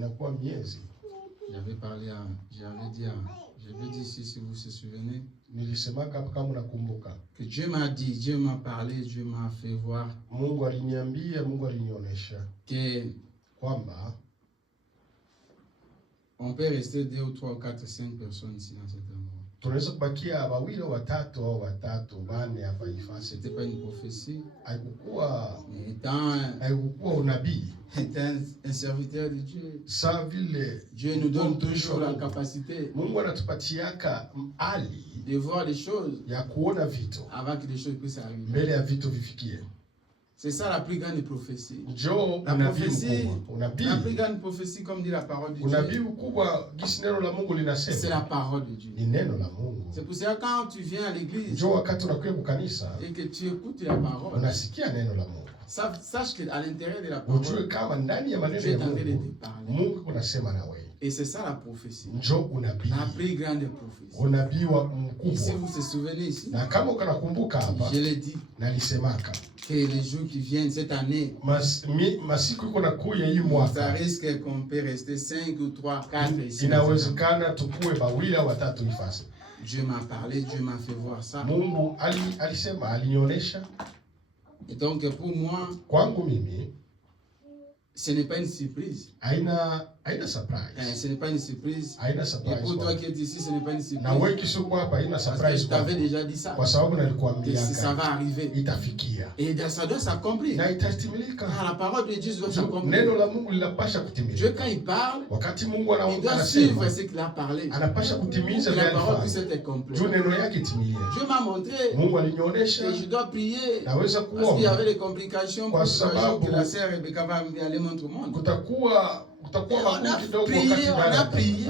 inakuwa miezi. J'avais dit ici, si vous vous souvenez, Nilisemaka kama unakumbuka. que Dieu m'a dit, Dieu m'a parlé, Dieu m'a fait voir. Mungu aliniambia, Mungu alinionyesha Que kwamba on peut rester 2 ou 3 ou 4 ou 5 personnes ici dans cet endroit. Tunaweza kubakia wawili au watatu wanne hapa ifasi. C'était pas une prophétie. Haikukuwa unabii. Étant un serviteur de Dieu. Sa vile Dieu nous donne toujours la capacité. Mungu anatupatiaka hali de voir les choses. Ya kuona vitu. Avant que les choses puissent arriver. Mbele ya vitu vifikie. C'est ça la plus grande prophétie. La prophétie, la plus grande prophétie, comme dit la parole de Dieu. C'est la parole de Dieu. C'est pour ça que quand tu viens à l'église et que tu écoutes la parole, sache qu'à l'intérieur de la parole, Dieu est en train de te parler. Et c'est ça la prophétie. La plus grande prophétie. Et si vous vous souvenez ici, je l'ai dit, que les jours qui viennent cette année, ça risque qu'on peut rester 5 ou 3, 4 ici. Dieu m'a parlé, Dieu m'a fait voir ça. Et donc pour moi, ce n'est pas une surprise. Ce n'est pas une surprise. Et pour toi qui es ici, ce n'est pas une surprise. Parce que je t'avais déjà dit ça. Que si ça va arriver. Et ça doit s'accomplir. Car la parole de Dieu doit s'accomplir. Dieu, quand il parle, il doit suivre ce qu'il a parlé. Que la parole puisse être accomplie. Dieu m'a montré que je dois prier. Parce qu'il y avait des complications pour que la sœur Rebecca va aller montrer au monde. On a prié,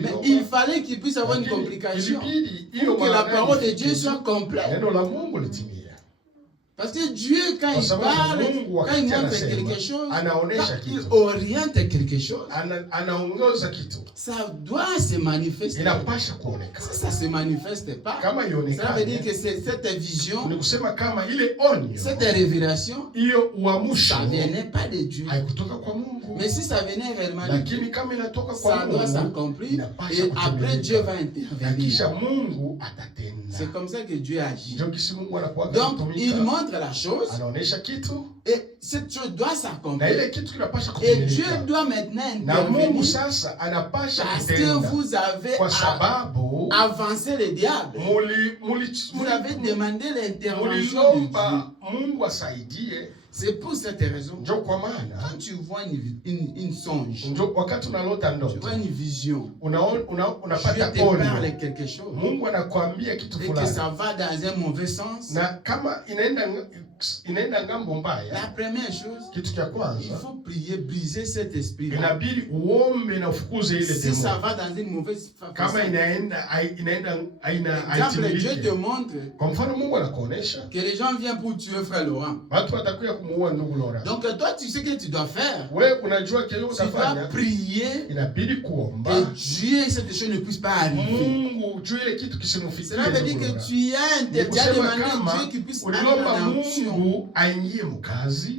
mais il fallait qu'il puisse avoir une complication pour que la parole de Dieu soit complète. Parce que Dieu, quand il parle, quand il montre quelque chose, quand il oriente quelque chose, ça doit se manifester. Si ça ne se manifeste pas, ça veut dire que cette vision, cette révélation, ça ne venait pas de Dieu. Mais si ça venait réellement de Dieu, ça doit s'accomplir et après Dieu va intervenir. C'est comme ça que Dieu agit. Donc il montre la chose et cette chose doit s'accomplir. Et Dieu doit maintenant intervenir parce que vous avez avancé le diable. Vous avez demandé l'intervention de Dieu. C'est pour cette raison. Quand tu vois une songe, tu vois une vision, Dieu te parle quelque chose et que ça va dans un mauvais sens. La première chose, il faut prier, briser cet esprit. Si ça va dans une mauvaise façon, Dieu te montre que les gens viennent pour tuer frère Laurent. Donc toi tu sais que tu dois faire. Tu dois prier que Dieu cette chose ne puisse pas arriver. Cela veut dire que tu as demandé à Dieu qui puisse aller dans l'action.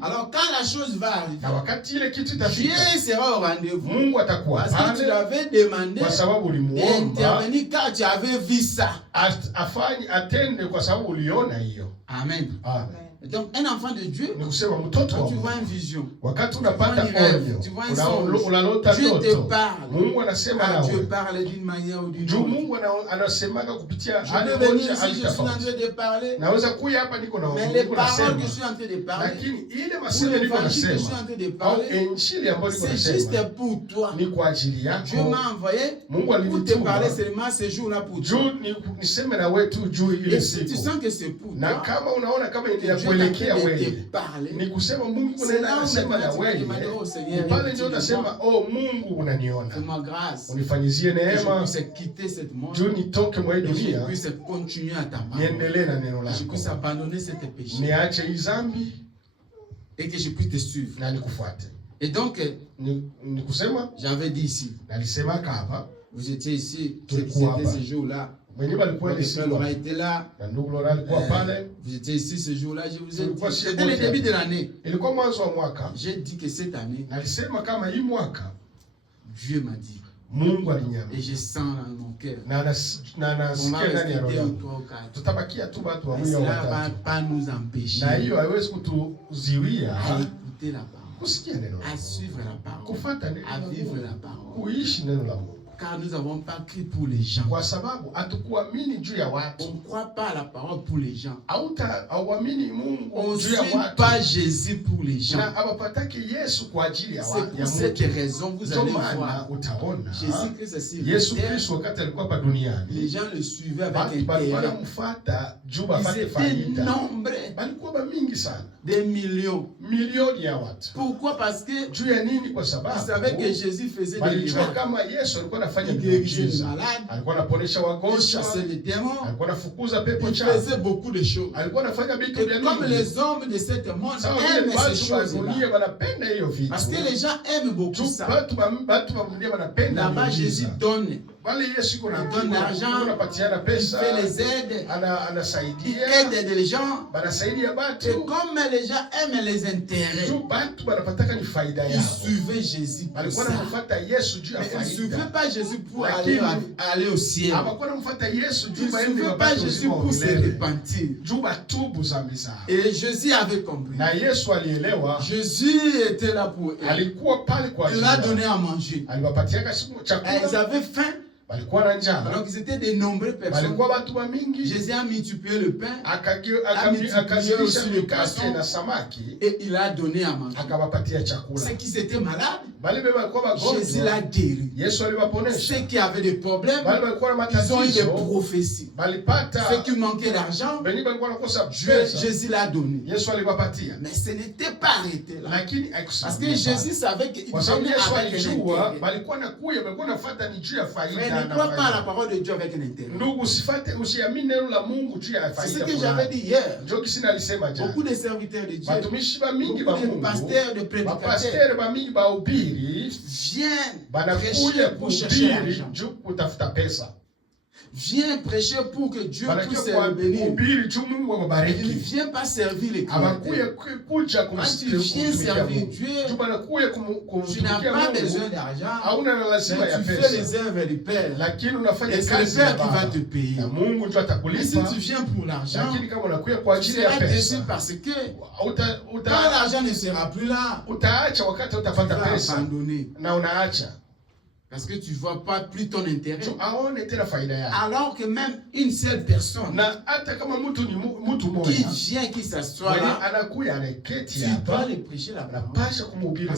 Alors quand la chose va arriver, Dieu sera au rendez-vous. Parce que tu avais demandé d'intervenir quand tu avais vu ça. Amen. Donc un enfant de Dieu, quand tu vois une vision, tu vois une rêve, tu vois un songe, Dieu te parle. Dieu parle d'une manière ou d'une autre. Je peux venir ici, je suis en train de parler, mais les paroles que je suis en train de parler, ou l'évangile que je suis en train de parler, c'est juste pour toi. Dieu m'a envoyé pour te parler seulement ce jour-là pour toi. Et si tu sens que c'est pour toi, kuelekea wewe, ni kusema Mungu anasema na wewe, pale ndio unasema Mungu unaniona, unifanyizie neema juu nitoke mwa dunia, niendelee na neno lako, niache hii dhambi et que je puisse te suivre na nikufuate. Et donc ni kusema j'avais dit ici, nalisema hapa, vous étiez ici, c'était ce jour-là. Laurent était là. Vous étiez ici ce jour-là. Je vous ai dit. C'était le début de l'année. J'ai dit que cette année, Dieu m'a dit. Mungu aliniambia. Et je sens dans mon cœur. Na nasikia ndani ya roho yangu. Tutabakia tu watu wawili au watatu. Cela va pas nous empêcher. Na hiyo haiwezi kutuziwia écouter la parole. Kusikia neno. À suivre la parole. Kufuata neno. À vivre la parole. Kuishi neno la Mungu. Car nous n'avons pas cru pour les gens. Kwa sababu hatukuamini juu ya watu. On ne croit pas à la parole pour les gens. Hauamini Mungu juu ya watu. On ne suit pas Jésus pour les gens. Na hawapataki Yesu kwa ajili ya watu. C'est pour cette raison vous allez voir. Utaona. Jésus-Christ c'est Yesu Kristo wakati alikuwa hapa duniani. Les gens le suivaient avec intérêt. Ils étaient nombreux. Balikuwa mingi sana. Des millions. Milioni ya watu. Pourquoi? Parce que juu ya nini? Kwa sababu ils savaient que Jésus faisait des miracles. Kama Yesu alikuwa anafanya miujiza, alikuwa anaponesha wagonjwa, alikuwa anafukuza pepo chafu, il faisait beaucoup de choses. Alikuwa anafanya vitu vya mingi. Comme les hommes de cette monde aiment ces choses-là. Wanapenda hiyo vitu. Parce que les gens aiment beaucoup ça. Watu wa dunia wanapenda. Là-bas Jésus donne. Yesu donne l'argent, il fait les aides, il aide les gens. Et comme les gens aiment les intérêts, ils suivaient Jésus pour ça. Mais ils ne suivaient pas Jésus pour aller au ciel. Ils ne suivaient pas Jésus pour se repentir. Et Jésus avait compris. Jésus était là pour eux. Il a donné à manger. Ils avaient faim. Alors qu'ils étaient de nombreuses personnes. Jésus a multiplié le pain, a multiplié aussi le poisson, et il a donné à manger. Ceux qui étaient malades, Jésus l'a guéri. Ceux qui avaient des problèmes, ils ont eu des prophéties. Ceux qui manquaient d'argent, Jésus l'a donné. Mais ce n'était pas arrêté là. Parce que Jésus savait qu'il venait avec un intérêt. Ne crois pas à la parole de Dieu avec un intérêt. C'est ce que j'avais dit hier. Beaucoup de serviteurs de Dieu, beaucoup de pasteurs, de prédicateurs viennent prêcher pour chercher l'argent. Viens prêcher pour que Dieu puisse se bénir. Il ne vient pas servir les chrétiens. Quand tu viens servir Dieu, tu n'as pas besoin d'argent, mais tu fais les œuvres du Père. Et c'est le Père qui va te payer. Mais si tu viens pour l'argent, tu seras déçu parce que quand l'argent ne sera plus là, tu vas abandonner. Parce que tu ne vois pas plus ton intérêt. Alors que même une seule personne qui vient, qui s'assoit là, tu dois le prêcher la parole. Parce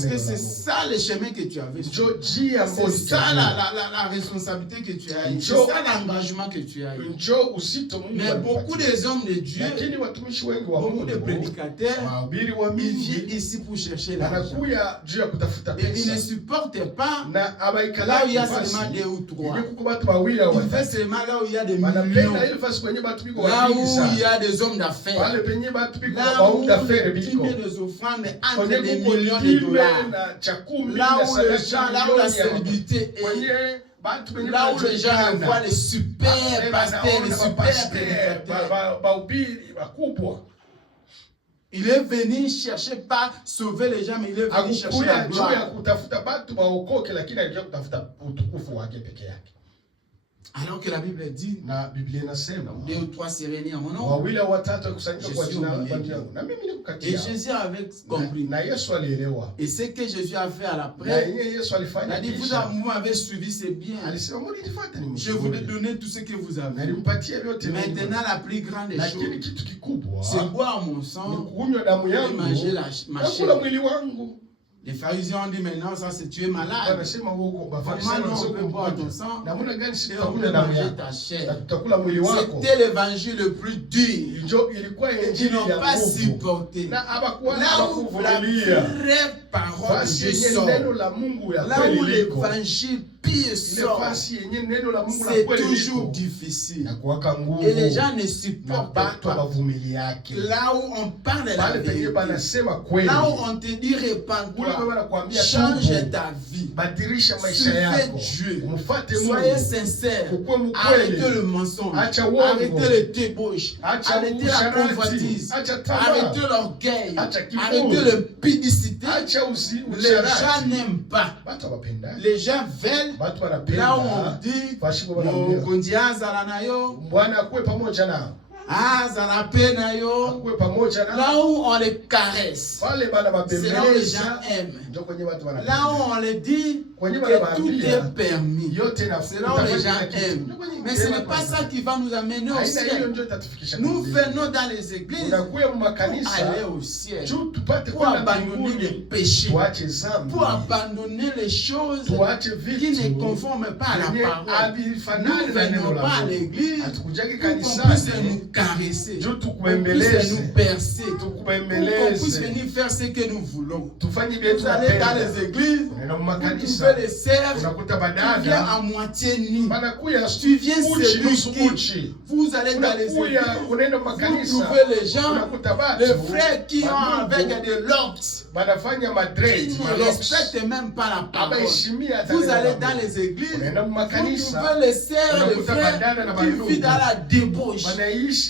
que c'est ça le chemin que tu avais. C'est ça la responsabilité que tu as. C'est ça l'engagement que tu as. Mais beaucoup des hommes de Dieu, beaucoup de prédicateurs, ils viennent ici pour chercher l'argent. Et ils ne supportent pas là où il y a seulement 2 ou 3. Il fait seulement là où il y a des millions. Là où il y a des hommes d'affaires. Là où il y a des offrandes entre des millions de dollars. Là où les gens, là où la célébrité est. Là où les gens voient les super pasteurs, les super prédicateurs. Il est venu chercher pas sauver les gens, mais il est venu chercher la gloire. Alors que la Bible dit, 2 ou 3 se réunissent en mon nom, et Jésus avait compris. Et ce que Jésus a fait à l'après, il a dit, vous m'avez suivi, c'est bien. Je vous ai donné tout ce que vous avez. Maintenant, la plus grande chose, c'est boire mon sang et manger ma chair. Les pharisiens ont dit maintenant, ça c'est tu es malade. Comment on peut boire ton sang et on peut manger ta chair? C'était l'évangile le plus dur. Ils n'ont pas supporté. Là où la vraie parole de Dieu sort, là où l'évangile pire sort, c'est toujours difficile. Et les gens ne supportent pas. Là où on parle de la vérité, là où on te dit répands-toi change ta vie. Suivez Dieu. Soyez sincère. Arrêtez le mensonge. Arrêtez les débauches. Arrêtez la convoitise. Arrêtez l'orgueil. Arrêtez la pudicité. Les gens n'aiment pas. Les gens veulent. Là où on dit, là où on les caresse, c'est là où les gens aiment. Là où on les dit que tout est permis, c'est là où les gens aiment. Mais ce n'est pas ça qui va nous amener au ciel. Nous venons dans les églises pour aller au ciel, pour abandonner les péchés, pour abandonner les choses qui ne conforment pas à la parole. Nous ne venons pas à l'église pour qu'on puisse nous caresser, pour qu'on puisse nous bercer, pour qu'on puisse venir faire ce que nous voulons. Vous allez dans les églises, vous trouvez les sœurs qui viennent à moitié nus. Tu viens celui qui, vous allez dans les églises, vous trouvez les gens, les frères qui ont avec des locks, qui ne respectent même pas la parole. Vous allez dans les églises, vous trouvez les sœurs, les frères qui vivent dans la débauche,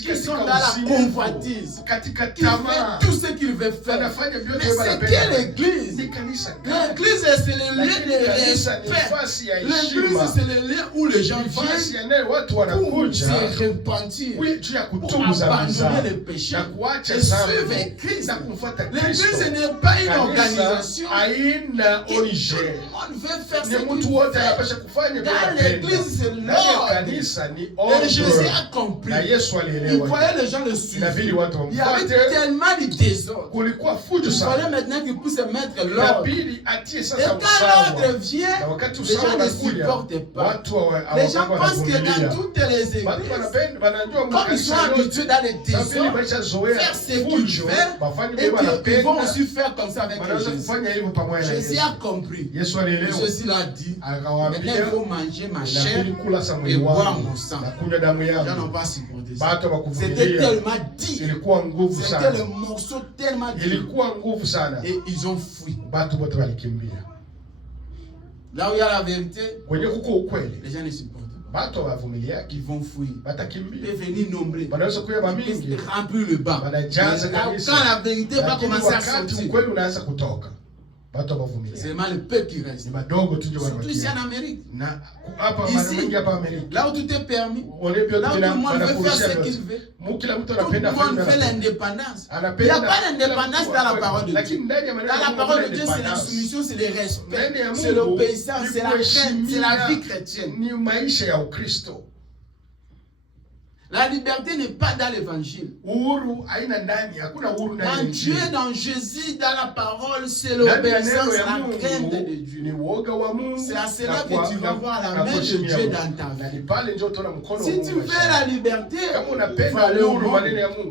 qui sont dans la convoitise, qui font tout ce qu'ils veulent faire. Mais c'est que l'église? L'église, c'est le lieu de respect. L'église, c'est le lieu où les gens viennent pour se repentir, pour abandonner les péchés et suivre Christ. L'église n'est pas une organisation. Tout le monde veut faire ce qu'il veut. Dans l'église, c'est l'ordre. Et Jésus a compris. Il voyait les gens le suivre. Il y avait tellement de désordre. Il fallait maintenant qu'il puisse mettre l'ordre. Et quand l'ordre vient, les gens ne supportent pas. Les gens pensent que dans toutes les églises, comme ils sont habitués dans les désordres, faire ce qu'ils veulent, et qu'ils vont aussi faire comme ça avec Jésus. Jésus a compris. Jésus l'a dit. Maintenant, il faut manger ma chair et boire mon sang. Les gens n'ont pas supporté ça. C'était tellement dit. C'était le morceau tellement dit. Et ils ont fui. Là où il y a la vérité, les gens ne supportent pas. Ils vont fuir. Ils peuvent venir nombrer. Ils peuvent remplir le bas. Quand la vérité va commencer à sortir, c'est seulement le peuple qui reste. Surtout ici en Amérique. Ici, là où tout est permis, là où tout le monde veut faire ce qu'il veut, tout le monde fait l'indépendance. Il n'y a pas d'indépendance dans la parole de Dieu. Dans la parole de Dieu, c'est la soumission, c'est le respect, c'est l'obéissance, c'est la crainte, c'est la vie chrétienne. La liberté n'est pas dans l'évangile. Dans Dieu, dans Jésus, dans la parole, c'est l'obéissance, la crainte de Dieu. C'est à cela que tu vas voir la main de Dieu dans ta vie. Si tu veux la liberté, il faut aller au monde.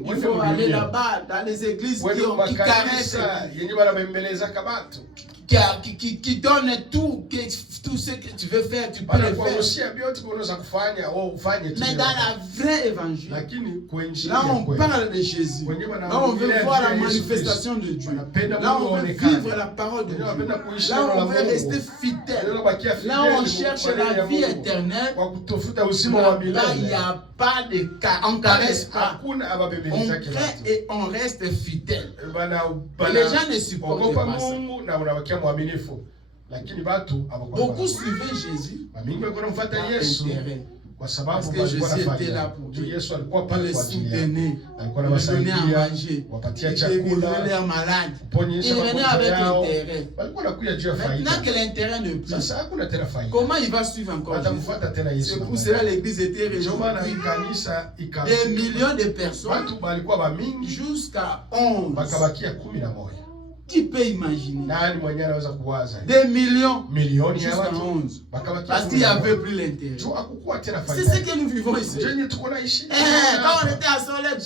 Il faut aller là-bas, dans les églises qui caressent, qui donne tout ce que tu veux faire, tu peux le faire. Mais dans la vraie évangile, là on parle de Jésus, là on veut voir la manifestation de Dieu, là on veut vivre la parole de Dieu, là on veut rester fidèle, là on cherche la vie éternelle. Là il n'y a pas de cas, on ne caresse pas, on craint et on reste fidèle. Les gens ne supportent pas ça. Beaucoup suivaient Jésus parce que Jésus était là pour eux. Il les soutenait, il les donnait à manger, il guérisait leurs malades. Il venait avec l'intérêt. Maintenant que l'intérêt ne plus, comment il va suivre encore Jésus? C'est pour cela que l'église était réjouie. Des millions de personnes jusqu'à 11. Qui peut imaginer? Des millions jusqu'à 11. Parce qu'il n'y avait plus l'intérêt. C'est ce que nous vivons ici. Quand on était à Soled,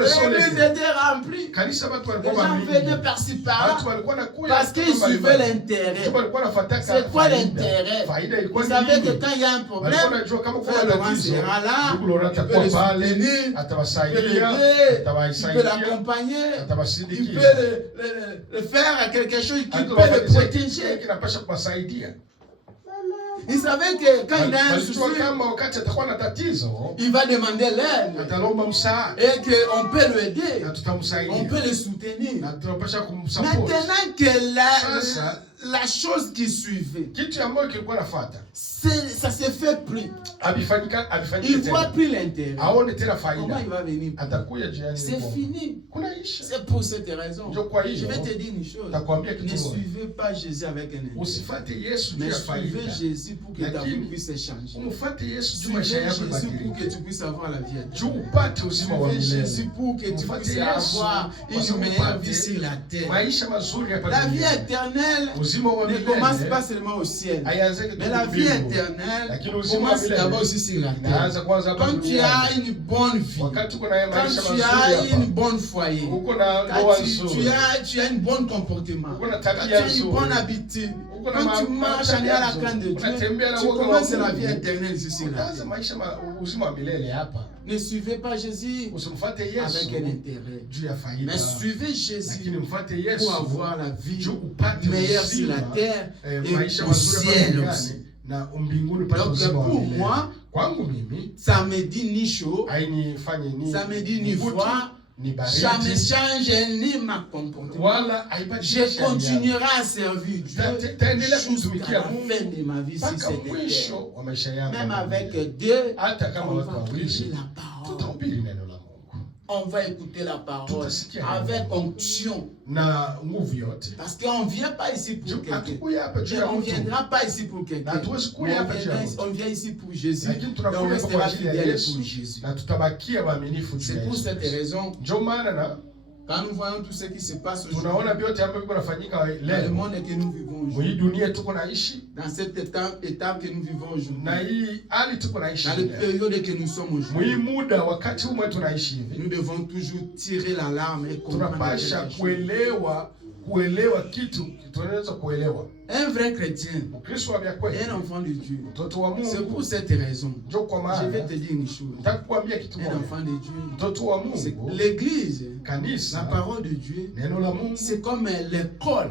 l'église était remplie. Les gens venaient par-ci par-là parce qu'ils suivaient l'intérêt. C'est quoi l'intérêt? Vous savez que quand il y a un problème, Frère Laurent sera là, il peut le soutenir, il peut l'aider, il peut l'accompagner, il peut faire quelque chose qui peut le protéger. Il savait que quand il a un souci, il va demander l'aide et qu'on peut l'aider, on peut le soutenir. Maintenant que la chose qui suivait, ça se fait plus. Il ne voit plus l'intérêt. Comment il va venir? C'est fini. C'est pour cette raison. Je vais te dire une chose. Ne suivez pas Jésus avec un intérêt. Mais suivez Jésus pour que ta vie puisse changer. Suivez Jésus pour que tu puisses avoir la vie éternelle. Suivez Jésus pour que tu puisses avoir une meilleure vie sur la terre. La vie éternelle ne commence pas seulement au ciel. Mais la vie éternelle commence d'abord aussi sur la terre. Quand tu as une bonne vie, quand tu as une bonne foyer, quand tu as un bon comportement, quand tu as une bonne habitude, quand tu marches en la crainte de Dieu, tu commences la vie éternelle ici sur la terre. Ne suivez pas Jésus avec un intérêt, mais suivez Jésus pour avoir la vie meilleure sur la terre et au ciel aussi. Donc pour moi, ça me dit ni chaud, ça me dit ni froid, ça me change ni ma comportement. Je continuerai à servir Dieu jusqu'à la fin de ma vie si c'est terre. Même avec Dieu, on va prêcher la parole. On va écouter la parole avec onction. Parce qu'on ne vient pas ici pour quelqu'un. On ne viendra pas ici pour quelqu'un. On vient ici pour Jésus. Et on restera fidèle pour Jésus. C'est pour cette raison. Quand nous voyons tout ce qui se passe aujourd'hui, dans le monde que nous vivons aujourd'hui, dans cette étape que nous vivons aujourd'hui, dans la période que nous sommes aujourd'hui, nous devons toujours tirer l'alarme et comprendre. Un vrai chrétien est un enfant de Dieu. C'est pour cette raison. Je vais te dire une chose. Un enfant de Dieu, l'église, la parole de Dieu, c'est comme l'école.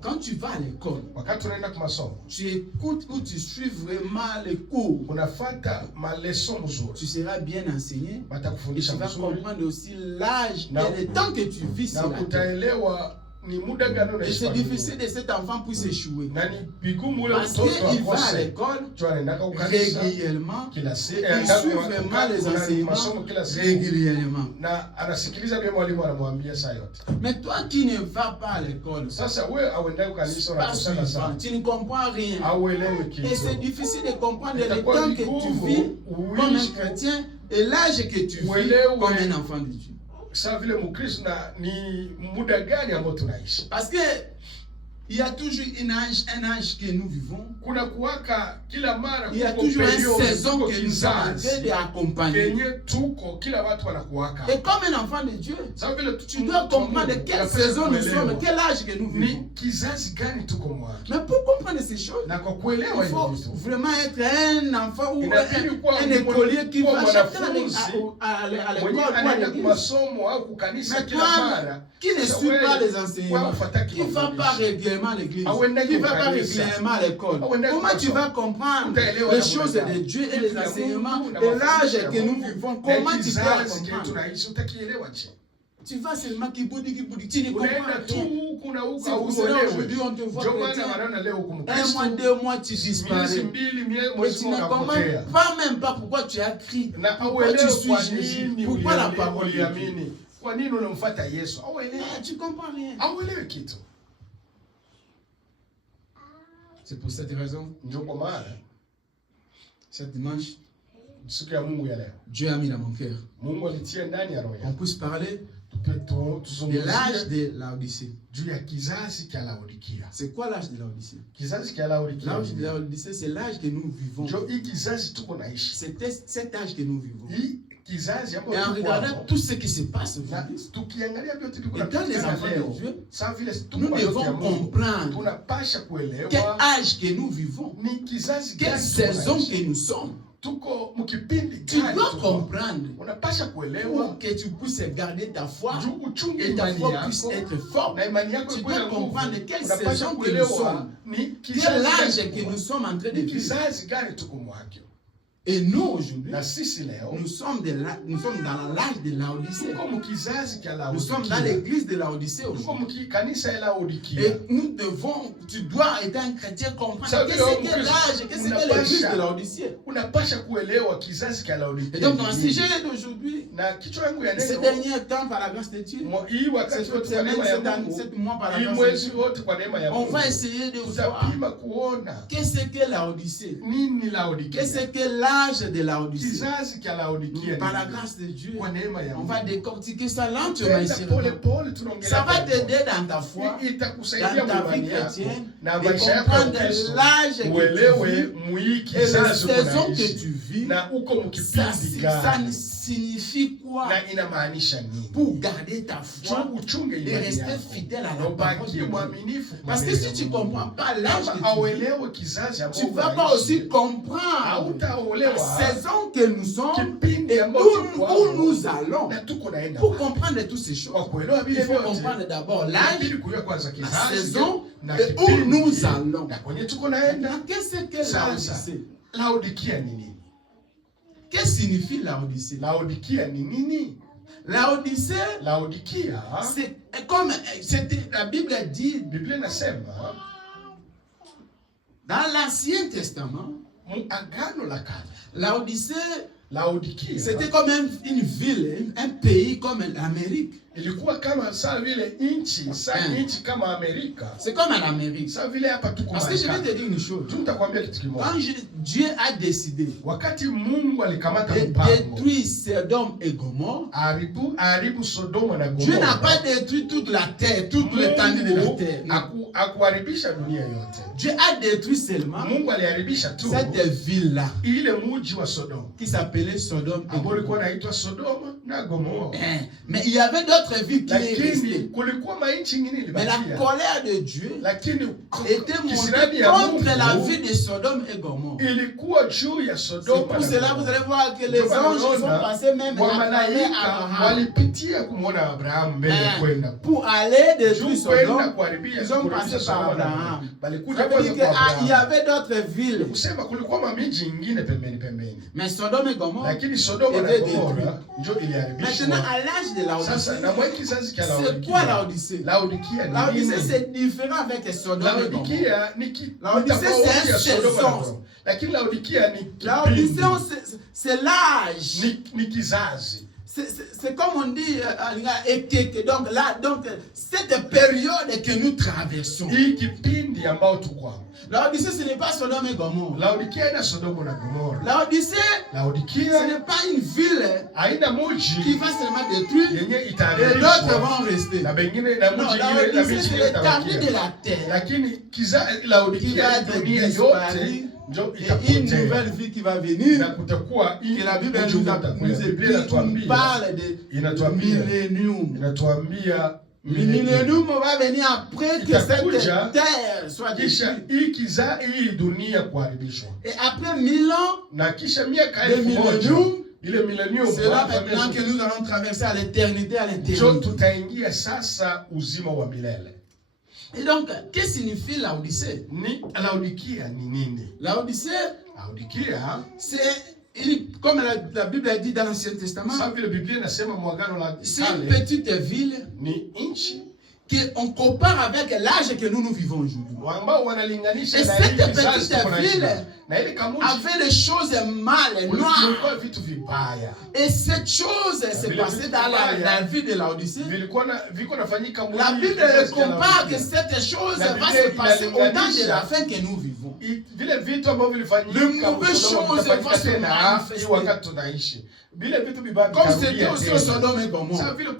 Quand tu vas à l'école, tu écoutes ou tu suis vraiment les cours. Tu seras bien enseigné. Et tu vas comprendre aussi l'âge et le temps que tu vis sur la terre. Et c'est difficile de cet enfant pour s'échouer. Parce qu'il va à l'école régulièrement. Il suit vraiment les enseignements régulièrement. Mais toi qui ne vas pas à l'école, tu ne comprends rien. Et c'est difficile de comprendre le temps que tu vis comme un chrétien et l'âge que tu vis comme un enfant de Dieu. Parce que il y a toujours un âge que nous vivons. Il y a toujours une saison que nous sommes en train d'accompagner. Et comme un enfant de Dieu, tu dois comprendre quelle saison nous sommes, quel âge que nous vivons. Mais pour comprendre ces choses, il faut vraiment être un enfant ou un écolier qui va chaque année à l'école ou à l'église. Mais toi, qui ne suit pas les enseignements, qui ne va pas régulièrement à l'église, qui ne va pas régulièrement à l'école, comment tu vas comprendre les choses de Dieu et les enseignements et l'âge que nous vivons? Comment tu vas comprendre? Tu vas seulement qui boude, tu ne comprends rien. C'est pour cela aujourd'hui on te voit chrétien. Un mois, 2 mois, tu disparais. Et tu ne comprends pas même pas pourquoi tu as crié, pourquoi tu suis Jésus, pourquoi la parole de Dieu. Tu ne comprends rien. C'est pour cette raison, cette dimanche, Dieu a mis dans mon cœur. On puisse parler de l'âge de Laodicée. C'est quoi l'âge de Laodicée? L'âge de Laodicée, c'est l'âge que nous vivons. C'est cet âge que nous vivons. Et en regardant tout ce qui se passe aujourd'hui, étant les enfants de Dieu, nous devons comprendre quel âge que nous vivons, quelle saison que nous sommes. tuko mkipindi tu dois comprendre pour que tu puisses garder ta foi et ta foi puisse être forte. Tu dois comprendre quelle saison que nous sommes, quel âge que nous sommes en train de vivre. Et nous, aujourd'hui, nous sommes dans l'âge de Laodicée. Nous sommes dans l'église de Laodicée aujourd'hui. Et nous devons, tu dois être un chrétien comprendre qu'est-ce que l'âge, qu'est-ce que l'église de Laodicée. Et donc, dans le sujet d'aujourd'hui, ces derniers temps, par la grâce de Dieu, cette semaine, cette mois, par la grâce de Dieu, on va essayer de voir qu'est-ce que Laodicée, qu'est-ce que l'âge de Laodicée. Par la grâce de Dieu, on va décortiquer ça lentement ici. Ça va t'aider dans ta foi, dans ta vie chrétienne, de comprendre l'âge que tu vis et la saison que tu vis. Ça signifie quoi pour garder ta foi et rester fidèle à la parole de Dieu. Parce que si tu ne comprends pas l'âge que tu vis, tu ne vas pas aussi comprendre la saison que nous sommes et où nous allons. Pour comprendre toutes ces choses, il faut comprendre d'abord l'âge, la saison et où nous allons. Qu'est-ce que Laodicée? Qu'est-ce que signifie Laodicée? Laodicée, c'est comme la Bible dit dans l'Ancien Testament, Laodicée, c'était comme une ville, un pays comme l'Amérique. C'est comme en Amérique. Parce que je vais te dire une chose. Quand Dieu a décidé de détruire Sodome et Gomorrhe, Dieu n'a pas détruit toute la terre, toute l'étendue de la terre. Dieu a détruit seulement cette ville-là qui s'appelait Sodome et Gomorrhe. Mais il y avait d'autres villes qui étaient restées. Mais la colère de Dieu était montée contre la vie de Sodome et Gomorrhe. C'est pour cela que vous allez voir que les anges sont passés même à Abraham. Pour aller détruire Sodome, ils ont passé par Abraham. Ça veut dire qu'il y avait d'autres villes. Mais Sodome et Gomorrhe étaient détruits. Maintenant, à l'âge de Laodicée, c'est quoi Laodicée? Laodicée, c'est différent avec Sodome et Gomorrhe. Laodicée, c'est un saison. Laodicée, c'est l'âge. C'est comme on dit, donc cette période que nous traversons. Laodicée, ce n'est pas Sodome et Gomorrhe. Laodicée, ce n'est pas une ville qui va seulement détruire et d'autres vont rester. Non, Laodicée, c'est l'étendue de la terre qui va être disparue. Et une nouvelle vie qui va venir, que la Bible nous parle de millénium. Le millénium va venir après que cette terre soit détruite. Et après 1000 ans de millénium, c'est là maintenant que nous allons traverser à l'éternité, à l'éternité. Et donc, qu'est-ce que signifie Laodicée? Laodicée, c'est, comme la Bible a dit dans l'Ancien Testament, c'est une petite ville qu'on compare avec l'âge que nous vivons aujourd'hui. Et cette petite ville avait des choses mal, noires. Et cette chose s'est passée dans la vie de Laodicée. La Bible compare que cette chose va se passer au temps de la fin que nous vivons. Les mauvaises choses vont se manifester. Comme c'était aussi au Sodome et Gomorrhe. Maintenant,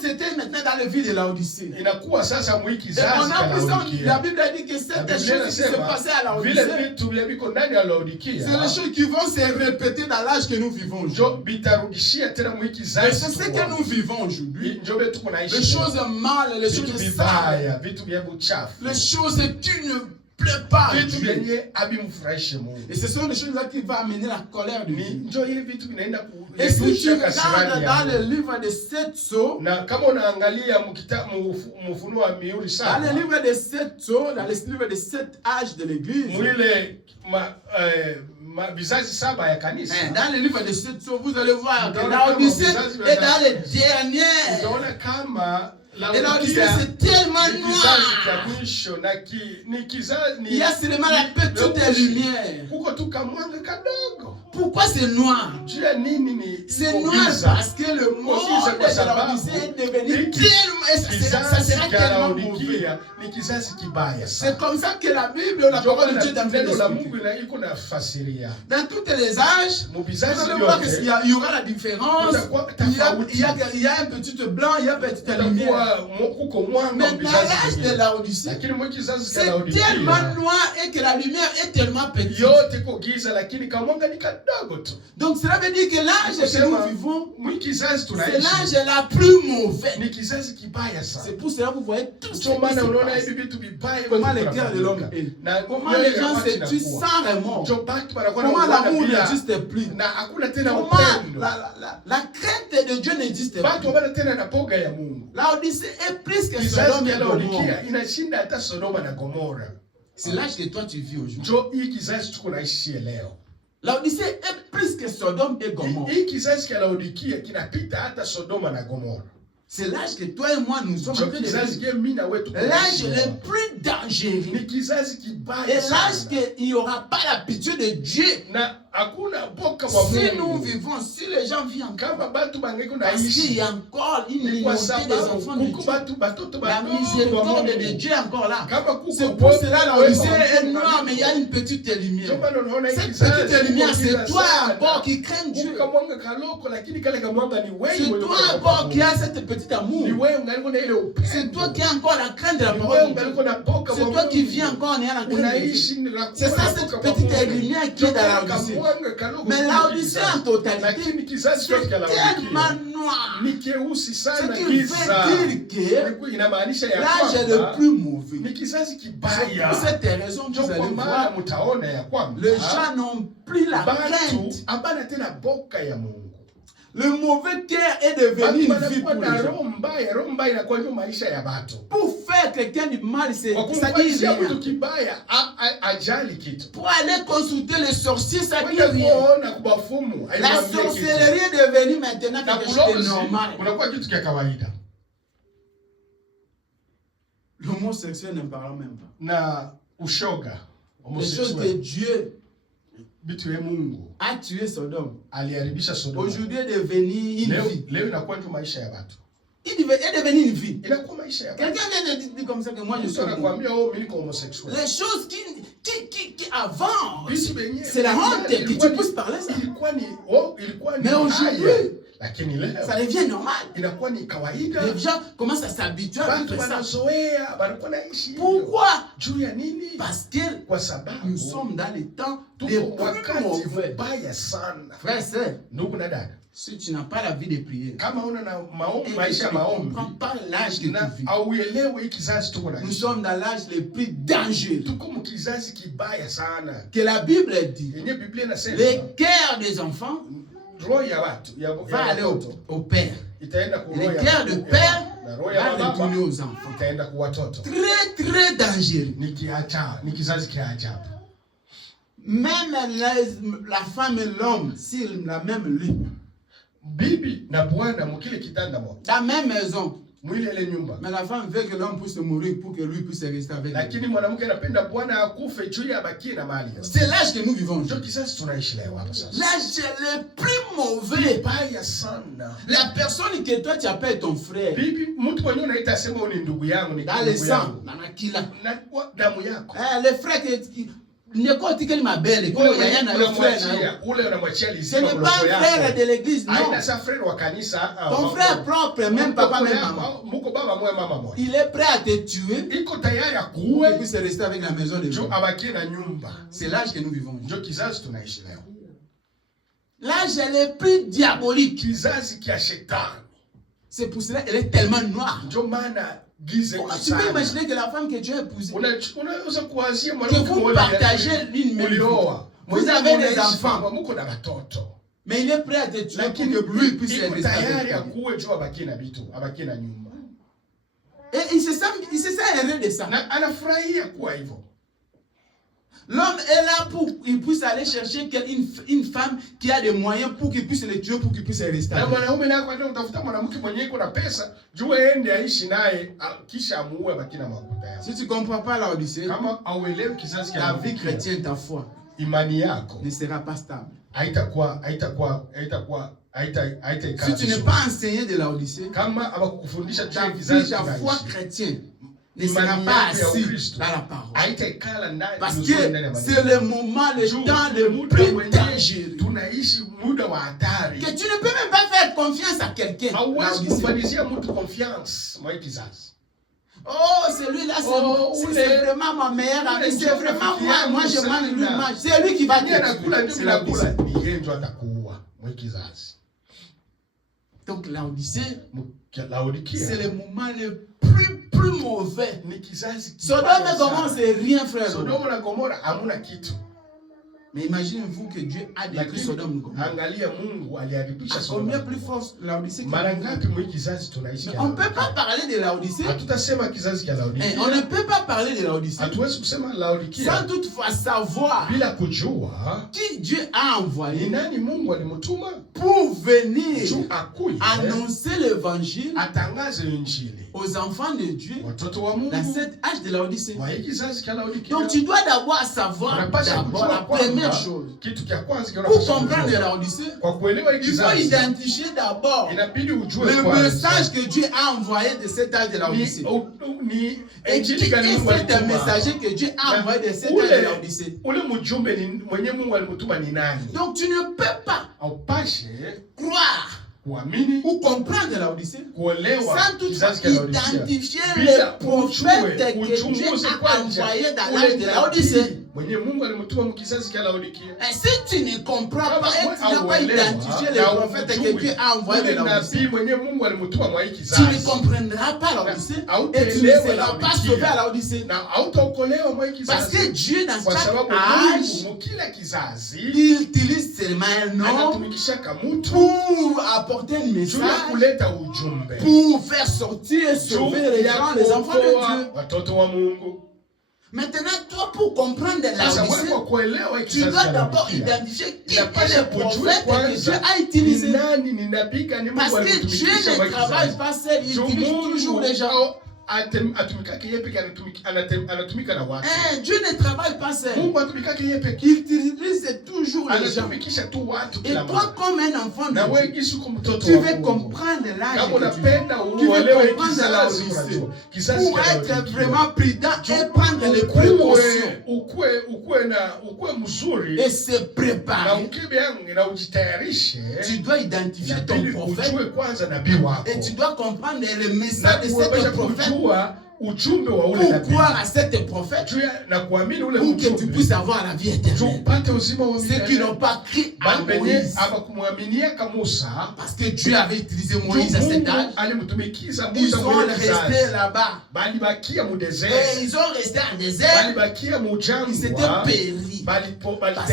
c'était dans la vie de Laodicée. Et on a pris la Bible a dit que cette chose qui se passait à Laodicée, c'est les choses qui vont se répéter dans l'âge que nous vivons aujourd'hui. Et c'est ce que nous vivons aujourd'hui. Les choses mal, les choses sales, les choses qui plaît pas. Et ce sont des choses qui vont amener la colère de Dieu. Et si tu regardes dans le livre de 7 sceaux, dans le livre de 7 sceaux, dans le livre de 7 âges de l'église, dans le livre de 7 sceaux, vous allez voir que Laodicée est dans les dernières. Et Laodicée, c'est tellement noir. Il y a seulement la petite lumière. Pourquoi c'est noir? C'est noir parce que le monde de Laodicée est devenu tellement... Ça sera tellement mauvais. C'est comme ça que la Bible, la parole de Dieu dans tous les âges, vous allez voir qu'il y aura la différence. Il y a un petit blanc, il y a un petit lumière. Mais dans l'âge de Laodicée, c'est tellement noir et que la lumière est tellement petite. Donc cela veut dire que l'âge que nous vivons, c'est l'âge la plus mauvais. C'est pour cela que vous voyez tout ce qui se passe. Comment le cœur de l'homme est. Comment les gens se tuent sans remords. Comment l'amour n'existe plus. Comment la crainte de Dieu n'existe plus. Laodicée est plus que Sodome et Gomorrhe. C'est l'âge que toi tu vis aujourd'hui. Laodicée est plus que Sodome et Gomorrhe. C'est l'âge que toi et moi nous sommes en train de vivre. L'âge le plus dangereux. Et l'âge qu'il n'y aura pas la pitié de Dieu. Si nous vivons, si les gens vivent encore, parce qu'il y a encore une minorité des enfants de Dieu, la miséricorde de Dieu est encore là. C'est pour cela Laodicée est noire, mais il y a une petite lumière. Cette petite lumière, c'est toi encore qui crains Dieu. C'est toi encore qui as cette petite amour. C'est toi qui as encore la crainte de la parole de Dieu. C'est toi qui vis encore en ayant la crainte de Dieu. C'est ça cette petite lumière qui est dans Laodicée. Mais Laodicée en totalité, c'est tellement noir. Ce qui veut dire que l'âge est le plus mauvais. C'est pour cette raison que vous allez voir, les gens n'ont plus la crainte. Le mauvais cœur est devenu une vie pour les gens. Pour faire quelqu'un du mal, c'est ça dit rien. Pour aller consulter les sorciers, ça dit rien. La sorcellerie est devenue maintenant quelque chose de normal. L'homosexuel ne parle même pas. Les choses que Dieu a tué Sodome. Aujourd'hui est devenu une vie. Il est devenu une vie. Quelqu'un vient de dire comme ça que moi je suis homosexuel. Les choses qui avant, c'est la honte que tu puisses parler ça. Mais aujourd'hui, ça devient normal. Les gens commencent à s'habituer à vivre ça. Pourquoi? Parce que nous sommes dans les temps des plus mauvais. Frère, c'est si tu n'as pas la vie de prière, et que tu ne comprends pas l'âge que tu vis, nous sommes dans l'âge le plus dangereux. Que la Bible dit, les cœurs des enfants va aller au père. Le cœur de père va retourner aux enfants. Très, très dangereux. Même la femme et l'homme, s'ils la même lit, la même maison. Mais la femme veut que l'homme puisse mourir pour que lui puisse rester avec elle. C'est l'âge que nous vivons. L'âge le plus mauvais. La personne que toi tu appelles ton frère. Dans le sang, dans la kila. Le frère qui... Ce n'est pas un frère de l'église, non. Ton frère propre, même papa, même maman. Il est prêt à te tuer pour qu'il puisse rester avec la maison de Dieu. C'est l'âge que nous vivons. L'âge le plus diabolique. C'est pour cela qu'elle est tellement noire. gize sana. Tu peux imaginer que la femme que Dieu a épousée, unaweza kuwazia mwanamke mmoja que vous partagez l'une même, vous avez des enfants, mko na watoto, mais il est prêt à te tuer pour que lui puisse rester tayari akuwe juu abaki na vitu, abaki na nyumba. Et il se sent heureux de ça. Na anafurahia kuwa hivyo. L'homme est là pour qu'il puisse aller chercher une femme qui a des moyens pour qu'il puisse le tuer, pour qu'il puisse rester. Na mwanaume naye kwenda kutafuta mwanamke mwenye iko na pesa, juu aende aishi naye kisha amuue baki na makuta yake. Si tu comprends pas la Odyssée, kama auelewi kizazi la vie chrétienne, ta foi, imani yako ne sera pas stable. Si tu n'es pas enseigné de la Odyssée, kama abakufundisha ta foi chrétienne ne sera pas assis dans la parole. Parce que c'est le moment, le temps le plus dangereux. Que tu ne peux même pas faire confiance à quelqu'un. Oh, celui-là, c'est vraiment ma meilleure amie. C'est vraiment moi je mange, lui mange. C'est lui qui va te tuer. C'est la Odyssée. Donc la Odyssée, c'est le moment le plus mauvais. Sodome et Gomorrhe, c'est rien, frère. Sodome et Gomorrhe, hamuna kitu. Mais imaginez-vous que Dieu a détruit Sodome et Gomorrhe. Combien plus fort la Odyssée? On ne peut pas parler de la Odyssée. On ne peut pas parler de la Odyssée sans toutefois savoir qui Dieu a envoyé pour venir annoncer l'évangile aux enfants de Dieu dans cet âge de la Odyssée. Donc tu dois d'abord savoir la première chose. Pour comprendre la Odyssée, il faut identifier d'abord le message que Dieu a envoyé de cet âge de la Odyssée. Et qui est ce messager que Dieu a envoyé de cet âge de la Odyssée? Donc tu ne peux pas croire ou comprendre la Odyssée sans toutefois identifier les prophètes que Dieu a envoyés dans l'âge de la Odyssée. Et si tu ne comprends pas et tu n'as pas identifié les prophètes que Dieu a envoyés de la Odyssée, tu ne comprendras pas la Odyssée et tu ne seras pas sauvé à la Odyssée. Parce que Dieu, dans chaque âge, il utilise seulement un homme pour apporter un message, pour faire sortir et sauver les gens, les enfants de Dieu. Maintenant, toi, pour comprendre la Odyssée, tu dois d'abord identifier qui est le prophète que Dieu a utilisé. Parce que Dieu ne travaille pas seul, il utilise toujours les gens. Dieu ne travaille pas seul. Il utilise toujours les gens. Et toi, comme un enfant de Dieu, tu veux comprendre l'âge de Dieu. Tu veux comprendre la Odyssée. Pour être vraiment prudent et prendre les précautions. Et se préparer. Tu dois identifier ton prophète. Et tu dois comprendre le message de cet prophète. Pour croire à cet prophète, pour que tu puisses avoir la vie éternelle. Ceux qui n'ont pas cru à Moïse, parce que Dieu avait utilisé Moïse à cet âge, ils sont restés là-bas. Et ils ont resté en désert. Ils s'étaient péris. Parce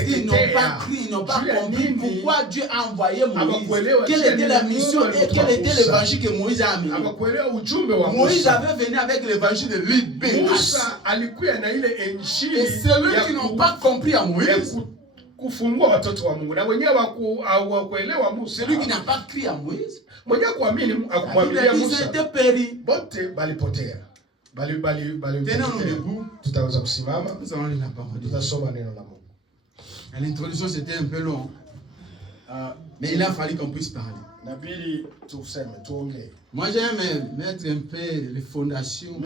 qu'ils n'ont pas cru, ils n'ont pas compris pourquoi Dieu a envoyé Moïse. Quelle était la mission et quel était l'évangile que Moïse a amené. Moïse avait venu avec l'évangile de libération. Et ceux qui n'ont pas compris à Moïse, celui qui n'a pas crié à Moïse, ils étaient péris. Tenons-nous debout. Nous allons lire la parole. L'introduction c'était un peu long. Mais il a fallu qu'on puisse parler. Moi j'aime mettre un peu les fondations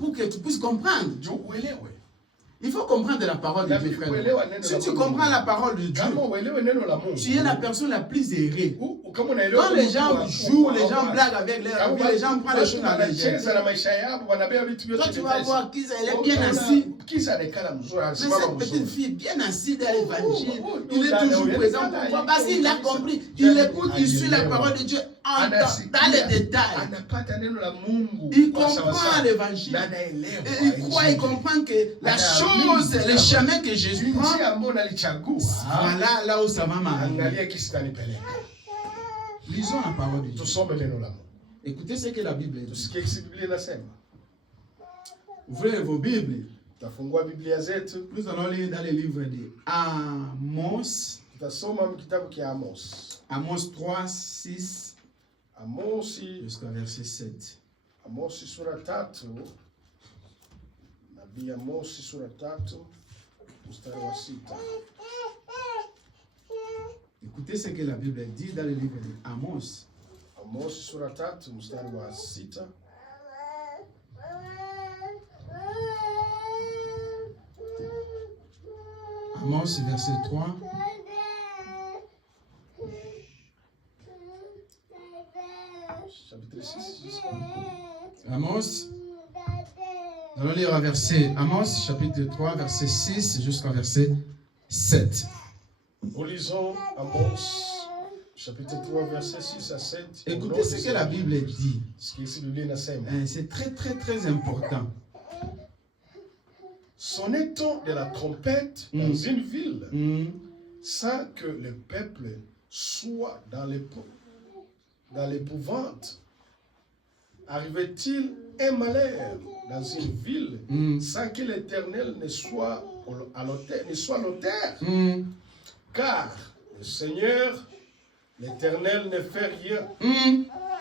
pour que tu puisses comprendre. Il faut comprendre la parole de Dieu, frère. Si tu comprends la parole de Dieu, tu es la personne la plus errée. Quand les gens jouent, les gens blaguent avec leur vie, les gens prennent les choses à légère. Toi, tu vas voir qu'il est bien assis. Mais cette petite fille, bien assise dans l'évangile, il est toujours présent pour toi parce qu'il a compris. Il écoute, il suit la parole de Dieu dans les détails. Il comprend l'évangile. Et il croit, il comprend que la chose, le chemin que Jésus prend, voilà là où ça va m'amener. Lisons la parole de Dieu. Écoutez ce que la Bible dit. Ouvrez vos Bibles. Nous allons lire dans le livre de Amos. Amos 3, 6 jusqu'à verset 7. Amosi sura 3. Nabii Amosi sura 3 mstari wa 6. Écoutez ce que la Bible dit dans le livre de Amos. Amosi sura 3 mstari wa 6. Amos verset 3. Chapitre 6 Amos. Nous allons lire un verset. Amos chapitre 3 verset 6 jusqu'à verset 7. Nous lisons Amos chapitre 3 verset 6 à 7. Écoutez ce que la Bible dit. C'est très très très important. Sonnait-on de la trompette dans une ville sans que le peuple soit dans l'épouvante? Arrivait-il un malheur dans une ville sans que l'Éternel ne soit l'auteur? Car le Seigneur, l'Éternel ne fait rien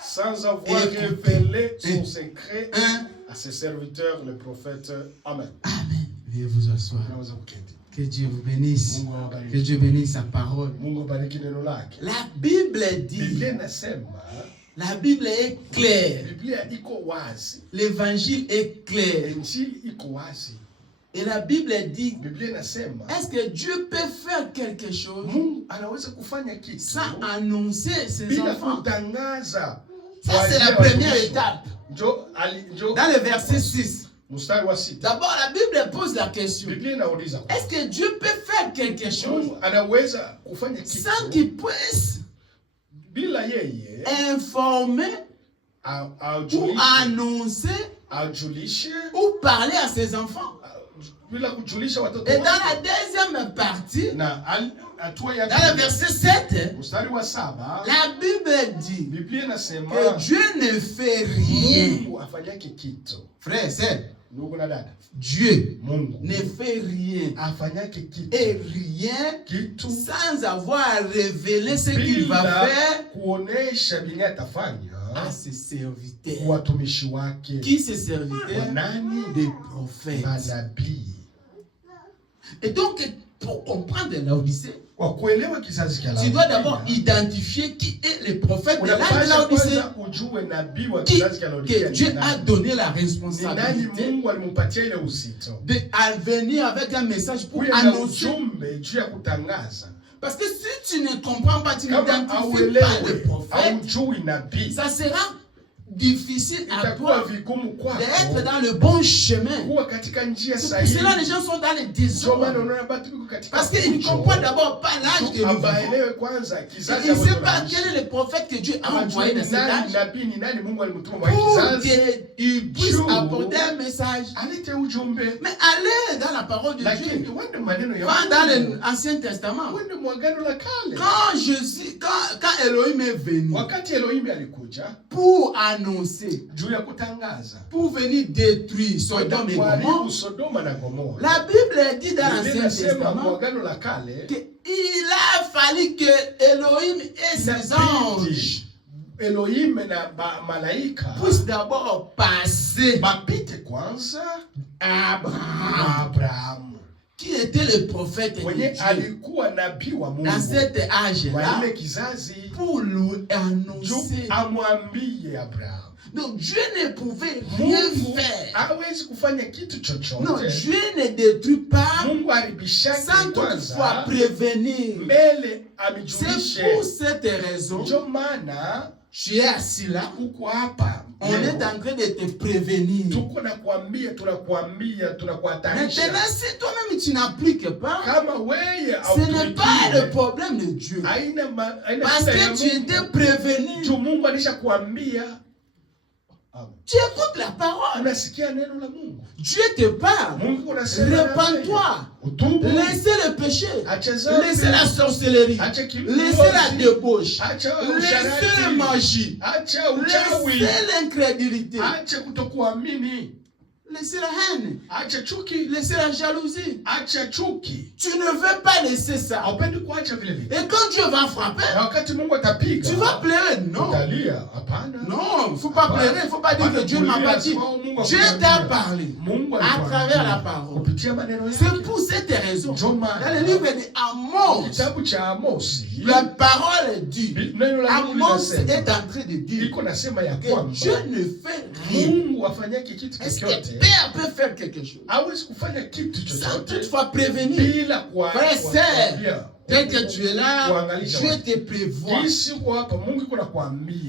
sans avoir révélé son secret à ses serviteurs, le prophète. Amen. Amen. Veuillez vous asseoir. Que Dieu vous bénisse. Que Dieu bénisse sa parole. La Bible dit. La Bible est claire. L'évangile est clair. Et la Bible dit, est-ce que Dieu peut faire quelque chose sans annoncer ses enfants? Ça, c'est la première étape. Dans le verset 6. D'abord, la Bible pose la question. Est-ce que Dieu peut faire quelque chose sans qu'il puisse informer ou annoncer ou parler à ses enfants? Et dans la deuxième partie, dans le verset 7, la Bible dit que Dieu ne fait rien. Frère, c'est Dieu ne fait rien et rien sans avoir révélé ce qu'il va faire à ses serviteurs. Qui ses serviteurs? Des prophètes. Et donc, pour comprendre l'Odyssée, tu dois d'abord identifier qui est le prophète de l'Odyssée, que Dieu a donné la responsabilité de venir avec un message pour annoncer. Parce que si tu ne comprends pas, tu n'identifies pas le prophète, ça sera difficile à toi d'être dans le bon chemin. C'est pour cela que les gens sont dans les désordres. Parce qu'ils ne comprennent d'abord pas l'âge que nous vivons. Ils ne savent pas quel est le prophète que Dieu a envoyé dans cet âge pour qu'il puisse apporter un message. Mais allez dans la parole de Dieu. Dans l'Ancien Testament. Quand Jésus, quand Elohim est venu pour annoncer, pour venir détruire Sodome et Gomorrhe, la Bible dit dans l'Ancien Testament qu'il a fallu que Elohim et ses anges puissent d'abord passer Abraham, qui était le prophète de Dieu dans cet âge-là pour lui annoncer. Donc Dieu ne pouvait rien faire. Non, Dieu ne détruit pas sans toutefois prévenir. C'est pour cette raison tu es assis là. On est en train de te prévenir. Maintenant, si toi-même tu n'appliques pas, ce n'est pas le problème de Dieu. Parce que tu étais prévenu. Tu écoutes la parole. Dieu te parle. Répands-toi. Laissez le péché. Laissez la sorcellerie. Laissez la débauche. Laissez la magie. Laissez l'incrédulité. Laissez la haine. Laissez la jalousie. Tu ne veux pas laisser ça. Et quand Dieu va frapper, tu vas pleurer. Non. Non, il ne faut pas pleurer. Il ne faut pas dire que Dieu ne m'a pas dit. Dieu t'a parlé à travers la parole. C'est pour cette raison. Dans le livre d'Amos, la parole dit, Amos est en train de dire que Dieu ne fait rien. Est-ce que Père peut faire quelque chose sans toutefois prévenir? Frère et sœur, dès que tu es là, Dieu te prévoit.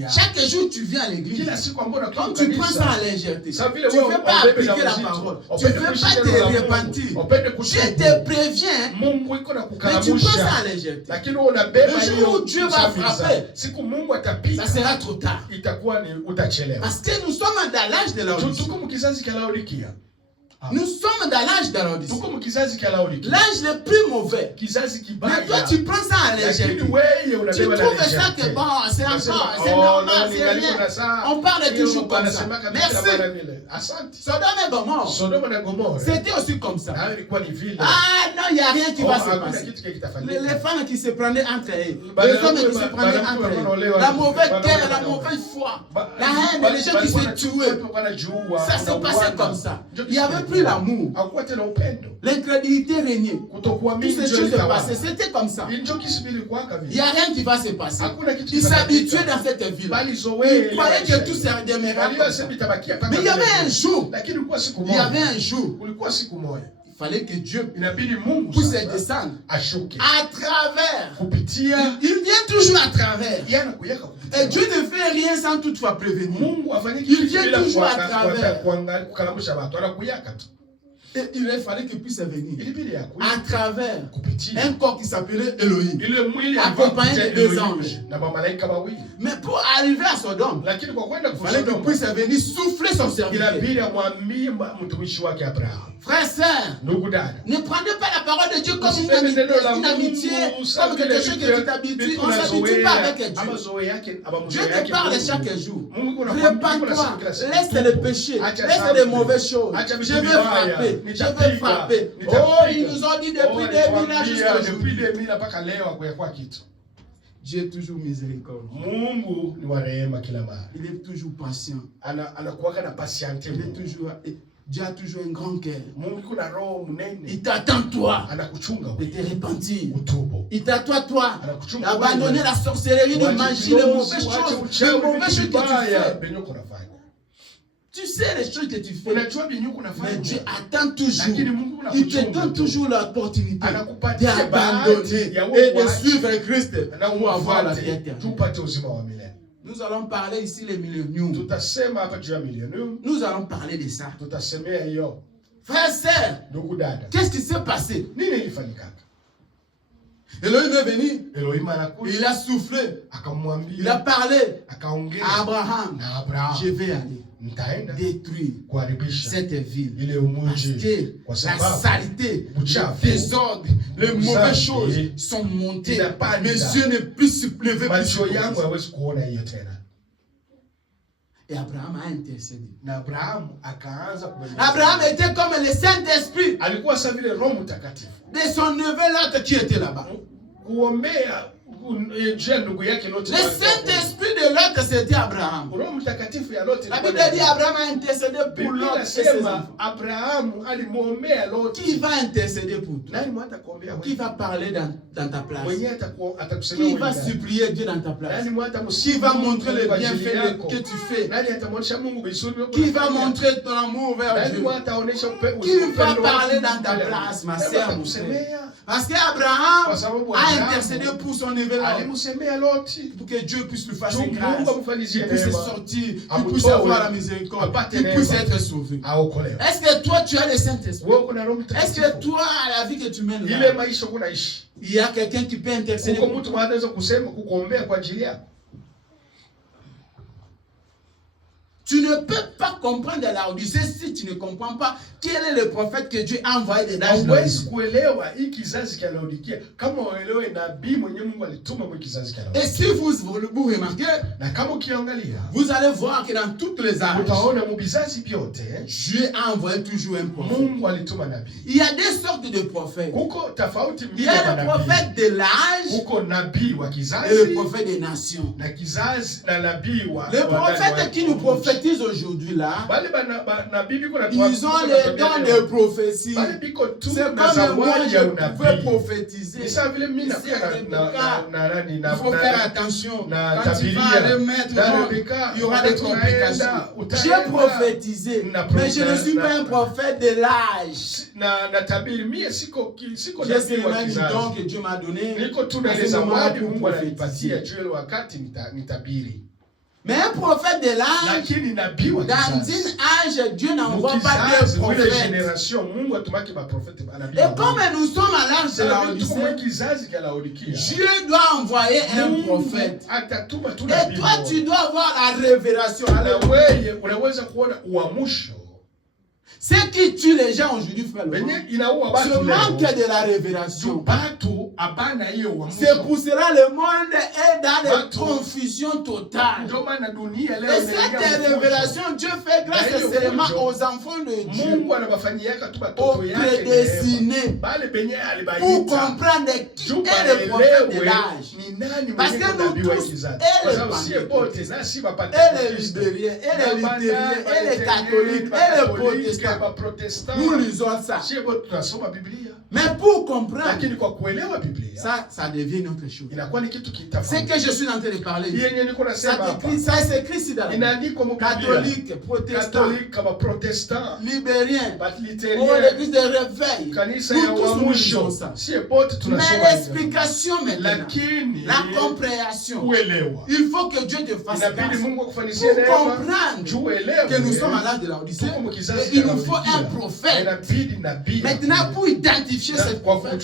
Chaque jour tu viens à l'église, quand tu prends ça à légèreté, tu ne veux pas appliquer la parole, tu ne veux pas te repentir. Dieu te prévient, mais tu prends ça à légèreté. Le jour où Dieu va frapper, ça sera trop tard. Parce que nous sommes dans l'âge de l'Odyssée. Nous sommes dans l'âge de l'Odyssée. L'âge le plus mauvais. Mais toi, tu prends ça à légèreté. Tu trouves ça que bon, c'est encore, c'est normal, c'est rien. On parle toujours comme ça. Merci. Sodome et Gomorrhe. C'était aussi comme ça. Ah non, il n'y a rien qui va se passer. Les femmes qui se prenaient entre elles. Les hommes qui se prenaient entre elles. La mauvaise guerre, la mauvaise foi. La haine, les gens qui se tuaient. Ça s'est passé comme ça. Il n'y avait plus l'amour. L'incrédulité régnait. Toutes ces choses se passaient. C'était comme ça. Il n'y a rien qui va se passer. Ils s'habituaient dans cette ville. Ils croyaient que tout se redémarrait. Mais il y avait un jour. Il fallait que Dieu puisse descendre à travers. Il vient toujours à travers. Et Dieu ne fait rien sans toutefois prévenir. Il vient toujours à travers. Et il fallait qu'il puisse venir à travers un corps qui s'appelait Elohim, accompagné de 2 anges. Mais pour arriver à Sodome, il fallait qu'il puisse venir souffler son serviteur. Frère, sœur, ne prenez pas la parole de Dieu comme une amitié, comme quelque chose que tu t'habitues. On ne s'habitue pas avec Dieu. Dieu te parle chaque jour. Répands-toi, laisse le péché, laisse les mauvaises choses. Je vais frapper. Je vais frapper. Oh, ils nous ont dit depuis 2000 ans jusqu'à aujourd'hui. Dieu est toujours miséricordieux. Il est toujours patient. Il est toujours... Dieu a toujours un grand cœur. Il t'attend toi de te repentir. Il t'attend toi d'abandonner la sorcellerie, de magie, les mauvaises choses, les mauvaises choses que tu fais. Tu sais les choses que tu fais. Mais Dieu attend toujours. Il te donne toujours l'opportunité d'abandonner et de suivre Christ pour avoir la vie éternelle. Nous allons parler ici les milléniums. Nous allons parler de ça. Frère, sœur, qu'est-ce qui s'est passé? Elohim est venu. Il a soufflé. Il a parlé à Abraham. Je vais aller détruire cette ville. Parce que la saleté, le désordre, les mauvaises choses sont montées. Mes yeux ne puissent se lever plus. Et Abraham a intercédé. Abraham était comme le Saint-Esprit de son neveu Lot qui était là-bas. Le Saint-Esprit de l'autre, c'était Abraham. La Bible dit Abraham a intercédé pour l'autre et ses enfants. Qui va intercéder pour toi? Qui va parler dans ta place? Qui va supplier Dieu dans ta place? Qui va montrer le bienfait que tu fais? Qui va montrer ton amour vers Dieu? Qui va parler dans ta place, ma sœur, mon frère? Parce qu'Abraham a intercédé pour son événement. Pour que Dieu puisse lui faire grâce. Qu'il puisse sortir. Qu'il puisse avoir la miséricorde. Qu'il puisse être sauvé. Est-ce que toi tu as le Saint-Esprit? Est-ce que toi, la vie que tu mènes là, il y a quelqu'un qui peut intercéder pour toi? Tu ne peux pas comprendre la Laodicée si tu ne comprends pas quel est le prophète que Dieu a envoyé dedans. Et si vous remarquez, vous allez voir que dans toutes les âges, Dieu a envoyé toujours un prophète. Il y a deux sortes de prophètes. Il y a le prophète de l'âge et le prophète des nations. Le prophète qui nous prophétise aujourd'hui là, ils ont le don de prophétie. C'est comme moi, je veux prophétiser. Il faut faire attention. Quand tu vas le mettre, il y aura des complications. J'ai prophétisé, mais je ne suis pas un prophète de l'âge. J'ai seulement une don que Dieu m'a donné. Mais un prophète de l'âge, dans une âge, Dieu n'envoie pas de prophètes. Et comme nous sommes à l'âge de la Laodicée, Dieu doit envoyer un prophète. Et toi, tu dois avoir la révélation. Ce qui tue les gens aujourd'hui, frère, ce manque de la révélation. C'est pour cela le monde est dans la confusion totale. Et cette révélation, Dieu fait grâce seulement aux enfants de Dieu, aux prédestinés, pour comprendre qui est le prophète de l'âge. Parce que nous tous, et les pentecôtistes, et les libériens, et les luthériens, et les catholiques, et les protestants, nous lisons ça. Mais pour comprendre, ça devient une autre chose. C'est que je suis en train de parler. Ça s'écrit ici dans la Bible. Catholique, protestant, libérien, l'église de réveil. Nous tous nous lisons ça. Mais l'explication maintenant, la compréhension, il faut que Dieu te fasse grâce pour comprendre que nous sommes à l'âge de la Laodicée. Il nous faut un prophète. Maintenant, pour identifier ce prophète,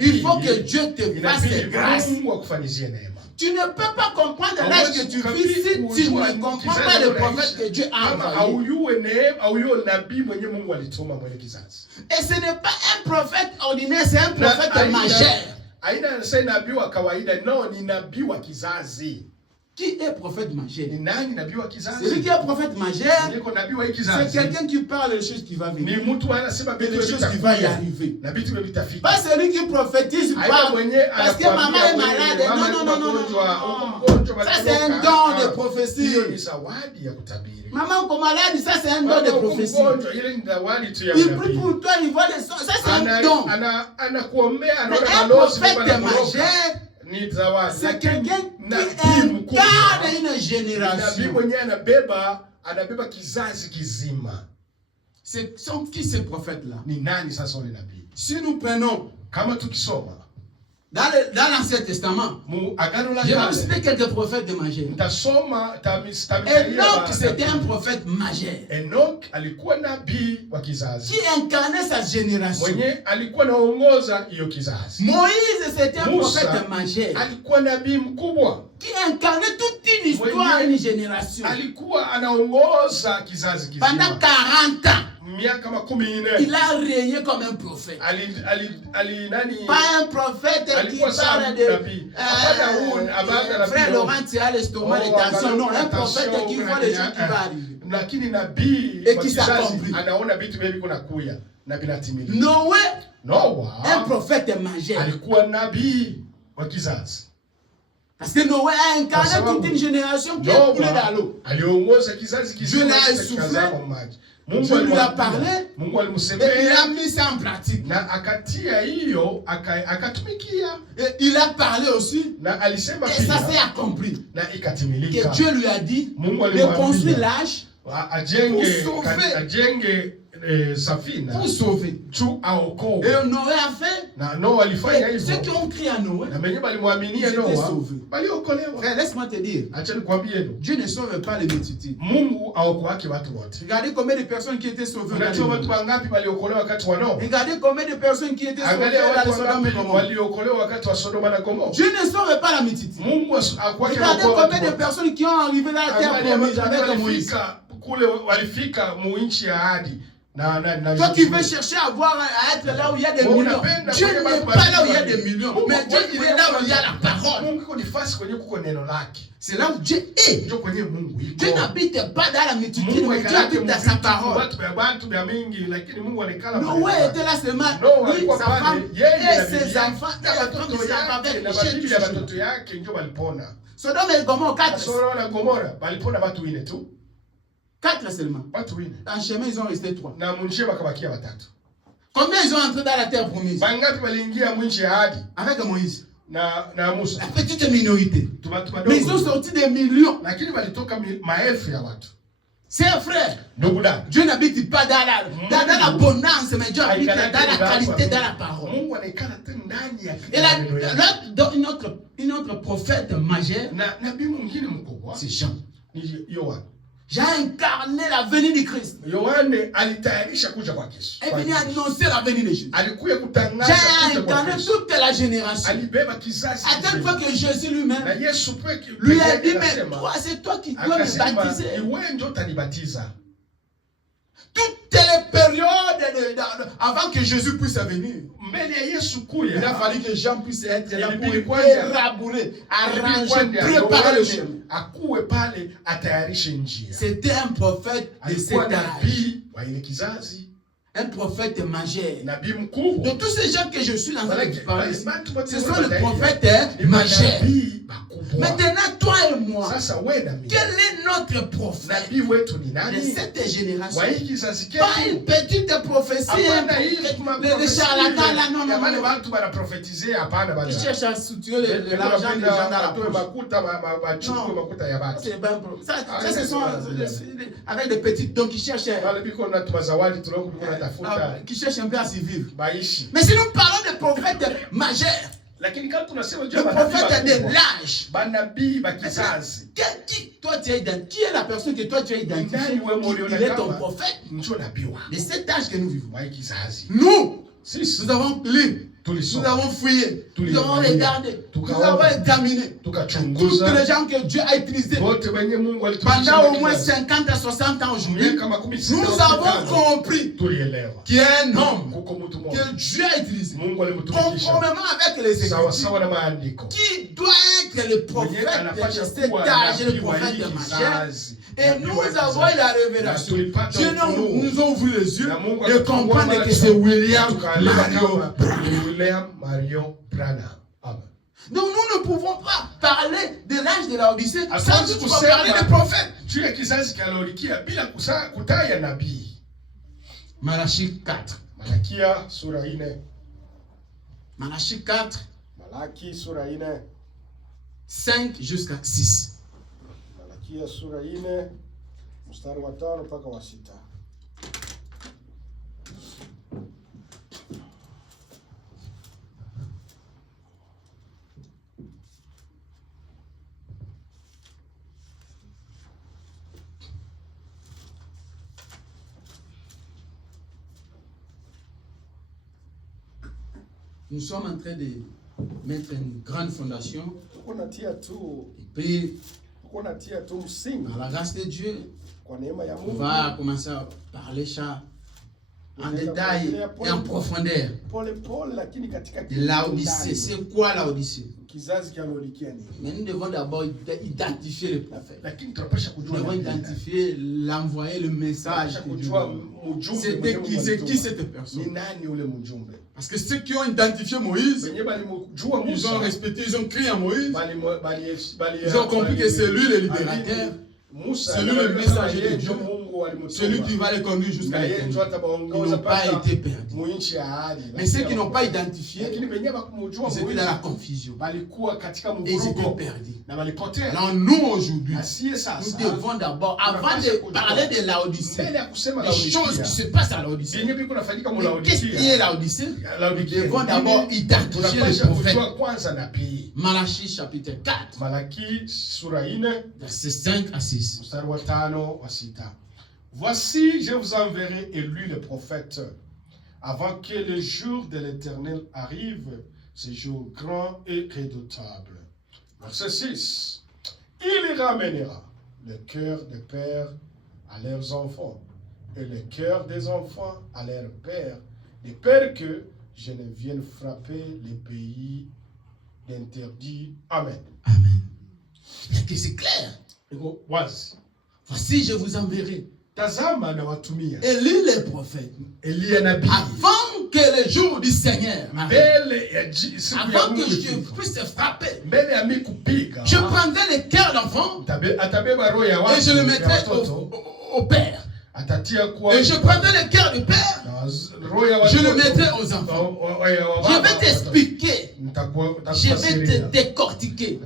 il faut que Dieu te fasse grâce. Tu ne peux pas comprendre l'âge que tu vis si tu ne comprends pas le prophète que Dieu a envoyé. Et ce n'est pas un prophète ordinaire, c'est un prophète majeur. Qui est prophète majeur? Celui qui est prophète majeur, c'est quelqu'un qui parle des choses qui vont venir, des choses qui vont y arriver. Pas celui qui prophétise pas parce que maman est malade. Non. Ça c'est un don de prophétie. Maman est malade, ça c'est un don de prophétie. Il prie pour toi, il voit les sons. Ça c'est un don. Mais un prophète majeur, c'est quelqu'un qui incarne une génération. Sont qui ces prophètes-là? Si nous prenons dans l'Ancien Testament, je vais vous citer quelques prophètes de majeur. Enoch, c'était un prophète majeur qui incarnait sa génération. Moïse, c'était un prophète majeur qui incarnait toute une histoire, une génération. Pendant 40 ans, il a régné comme un prophète. Pas un prophète qui parle de frère Laurent, tu as l'estomac, les tensions. Non, un prophète qui voit les gens qui vont arriver et qui s'accomplit. Noé, un prophète majeur. Parce que Noé a incarné toute une génération qui a coulé dans l'eau. Dieu l'a essoufflé. Dieu lui a parlé. Et il a mis ça en pratique. Et il a parlé aussi. Et ça s'est accompli. Que Dieu lui a dit de construire l'arche pour sauver. Et Noé a fait. Et ceux qui ont crié à Noé, ils étaient sauvés. Frère, laisse-moi te dire, Dieu ne sauve pas les multitudes. Regardez combien de personnes qui étaient sauvées. Regardez combien de personnes qui étaient sauvées dans Sodome et Gomorrhe. Dieu ne sauve pas la multitude. Regardez combien de personnes qui ont arrivé dans la terre promise avec Moïse. Toi qui veux chercher à être là où il y a des millions, Dieu n'est pas là où il y a des millions, mais Dieu il est là où il y a la parole. C'est là où Dieu est. Dieu n'habite pas dans la multitude, mais Dieu habite dans sa parole. Noé était là seulement, lui, sa femme et ses enfants, et la femme de sa femme avec les chiens. Sodome et Gomorrhe, 4 seulement. En chemin, ils ont resté 3. Combien ils ont entré dans la terre promise? Avec Moïse. La petite minorité. Mais ils ont sorti des millions. C'est un frère. Dieu n'habite pas dans l'abondance, mais Dieu habite dans la qualité, dans la parole. Et là, une autre prophète majeur, c'est Jean. J'ai incarné la venue du Christ. Et venu annoncer la venue de Jésus. J'ai incarné toute la génération. À tel point que Jésus lui-même lui a dit, mais toi, c'est toi qui dois me baptiser. Toutes les périodes avant que Jésus puisse venir, il a fallu que Jean puisse être là pour élaborer, arranger, préparer le chemin. C'était un prophète de cet âge. Un prophèète majeur. De tous ces gens que je suis en train de parler, ce sont les prophètes majeurs. Maintenant, toi et moi, quel est notre prophète de cette génération? Pas une petite prophétie, les charlatans là, non. Ils cherchent à soutirer l'argent des gens dans la poche. C'est pas un problème. Ça, ce sont avec des petites dons qui cherchent un peu à s'y vivre. Mais si nous parlons de prophètes majeurs, le prophète de l'âge, toi tu es qui est la personne que toi tu as identifiée? Il est ton prophète de cet âge que nous vivons. Nous avons lu, nous avons fouillé, nous avons regardé, nous avons examiné toutes les gens que Dieu a utilisés pendant au moins 50 à 60 ans aujourd'hui. Nous avons compris qu'il y a un homme que Dieu a utilisé conformément avec les Écritures, qui doit être le prophète de cet âge, le prophète majeur. Et nous avons eu la révélation. Dieu nous a ouvert les yeux et comprendre que c'est William Marion Branham. Donc nous ne pouvons pas parler de l'âge de la Odyssée sans parler des prophètes. Malachie 4. Malachie 4. 5 jusqu'à 6. Malakia sura 4 mstari wa 5 mpaka wa 6. Nous sommes en train de mettre une grande fondation. Et puis, dans la grâce de Dieu, on va commencer à parler ça en détail et en profondeur. Laodicée, c'est quoi Laodicée? Mais nous devons d'abord identifier le prophète. Nous devons identifier, l'envoyer, le message. C'est qui cette personne? Parce que ceux qui ont identifié Moïse, ils ont respecté, ils ont crié à Moïse. Ils ont compris que c'est lui le libérateur. C'est lui le messager de Dieu. Celui qui va les conduire jusqu'à l'éternité. Ils n'ont pas été perdus. Mais ceux qui n'ont pas identifié, ils étaient dans la confusion. Et ils étaient perdus. Alors nous aujourd'hui, nous devons d'abord, avant de parler de Laodicée, les choses qui se passent à Laodicée, qu'est-ce qui est Laodicée? Nous devons d'abord identifier le prophète. Malachie chapitre 4, versets 5 à 6. Voici, je vous enverrai élu le prophète, avant que le jour de l'Éternel arrive, ce jour grand et redoutable. Verset 6. Il ramènera le cœur des pères à leurs enfants, et le cœur des enfants à leurs pères, de peur que je ne vienne frapper les pays d'interdit. Amen. Amen. Et c'est clair. Voici, je vous enverrai. Élie le prophète, avant que le jour du Seigneur arrive, avant que je puisse frapper, je prendrai le cœur d'enfant et je le mettrai au père. Et je prendrai le cœur du père, je le mettrai aux enfants. Je vais t'expliquer, je vais te décortiquer.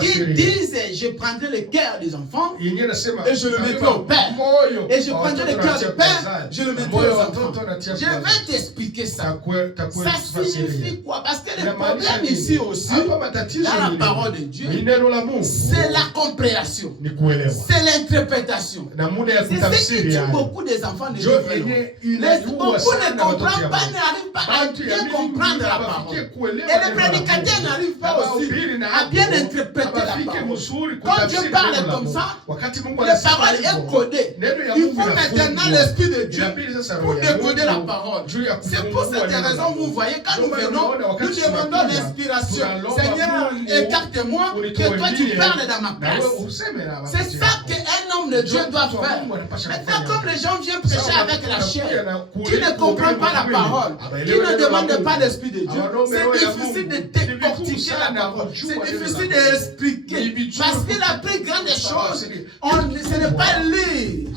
Qui disent, je prendrai le cœur des enfants et je le mettrai au père. Et je prendrai le cœur du père, je le mettrai aux enfants. Je vais t'expliquer ça. Ça signifie quoi? Parce que le problème ici aussi, dans la parole de Dieu, c'est la compréhension, c'est l'interprétation. C'est ce qui tue beaucoup des enfants de Dieu. Beaucoup ne comprennent pas, n'arrivent pas à bien comprendre la parole. Et les prédicateurs n'arrivent pas aussi à bien interpréter la parole. Quand Dieu parle comme ça, la parole est codée. Il faut maintenant l'Esprit de Dieu pour décoder la parole. C'est pour cette raison, vous voyez, quand nous venons, nous demandons l'inspiration. Seigneur, écarte-moi, que toi tu parles dans ma place. C'est ça qu'un homme de Dieu doit faire. Maintenant, comme les gens viennent prêcher avec la chair, qui ne comprennent pas la parole, qui ne demandent pas l'Esprit de Dieu, c'est difficile de décortiquer la parole. C'est difficile d'expliquer. Parce que la plus grande des choses, ce n'est pas lire.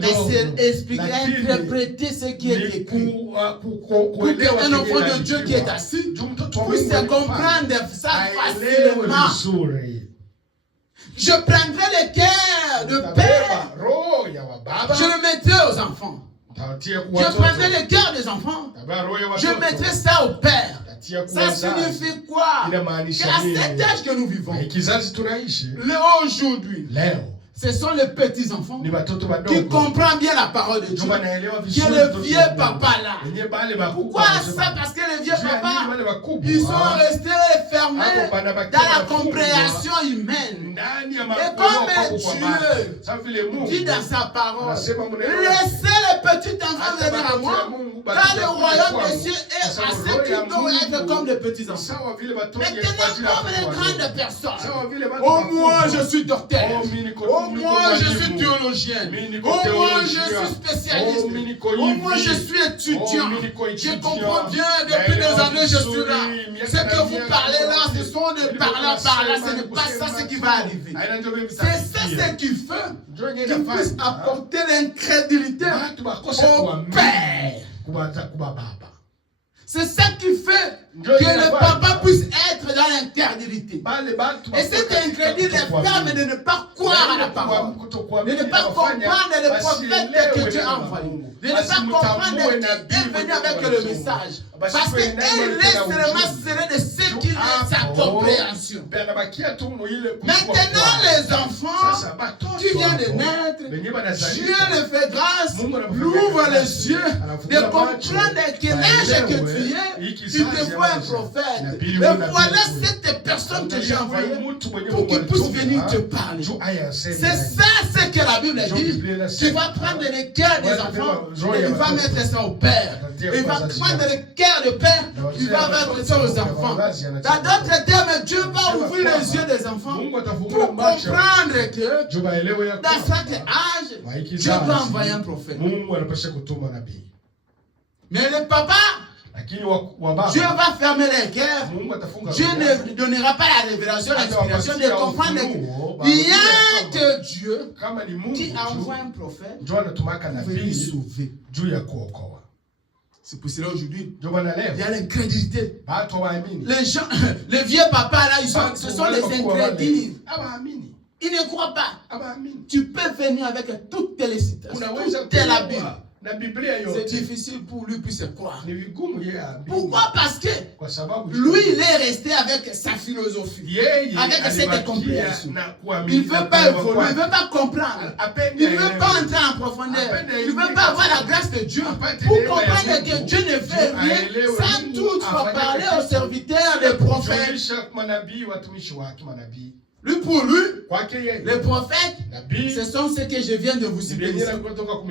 Mais c'est expliquer, interpréter ce qui est écrit. Pour qu'un enfant de Dieu qui est assis puisse comprendre ça facilement. Je prendrai le cœur de père, je le mettrai aux enfants. Je prendrai le cœur des enfants, je mettrai ça au père. Ça signifie quoi? Qu'à cet âge que nous vivons, aujourd'hui, ce sont les petits enfants qui comprennent bien la parole de Dieu. Qui est le vieux papa là. Pourquoi ça? Parce que les vieux papas, ils sont restés fermés dans la compréhension humaine. Et comme Dieu dit dans sa parole, laissez les petits enfants venir à moi, car le royaume des cieux est à ceux qui doivent être comme les petits enfants. Maintenant, comme les grandes personnes, au moins je suis docteur. Au moins je suis théologien. Au moins je suis spécialiste. Au moins je suis étudiant. Je comprends bien depuis des années je suis là. Ce que vous parlez là, ce sont des par-là, par-là. Ce n'est pas ça ce qui va arriver. C'est ça ce qui fait qu'il puisse apporter l'incrédulité au Père. C'est ça qui fait que le papa puisse être dans l'incrédulité. Et cette incrédulité permet de ne pas croire à la parole, de ne pas comprendre le prophète que Dieu a envoyé, de ne pas comprendre qui est venu avec le message. Parce qu'elle est seulement serrée de ce qu'il a sa compréhension. Maintenant, les enfants, tu viens de naître, Dieu le fait grâce, l'ouvre les yeux, de comprendre quel âge que tu es, Il te faut un prophète. Et voilà cette personne que j'ai envoyée pour qu'il puisse venir te parler. C'est ça ce que la Bible dit. Tu vas prendre les cœurs des enfants et tu vas mettre ça au Père. Il va prendre les cœurs de Père, il va mettre ça aux enfants. Dans d'autres termes, Dieu va ouvrir les yeux des enfants pour comprendre que dans chaque âge, Dieu peut envoyer un prophète. Mais le papa, Dieu va fermer les cœurs. Dieu ne donnera pas la révélation, l'inspiration de comprendre qu'il n'y a que Dieu qui envoie un prophète pour venir sauver. C'est pour cela aujourd'hui, il y a l'incrédulité. Les gens, les vieux papas là, ce sont les incrédules. Ils ne croient pas. Tu peux venir avec toutes les citations, toute la Bible. C'est difficile pour lui de croire. Pourquoi? Parce que lui, il est resté avec sa philosophie, avec cette compréhension. Il ne veut pas évoluer, il ne veut pas comprendre. Il ne veut pas entrer en profondeur. Il ne veut pas avoir la grâce de Dieu pour comprendre que Dieu ne fait rien sans toutefois parler aux serviteurs des prophètes. Lui, pour lui, les prophètes, ce sont ceux que je viens de vous citer ici.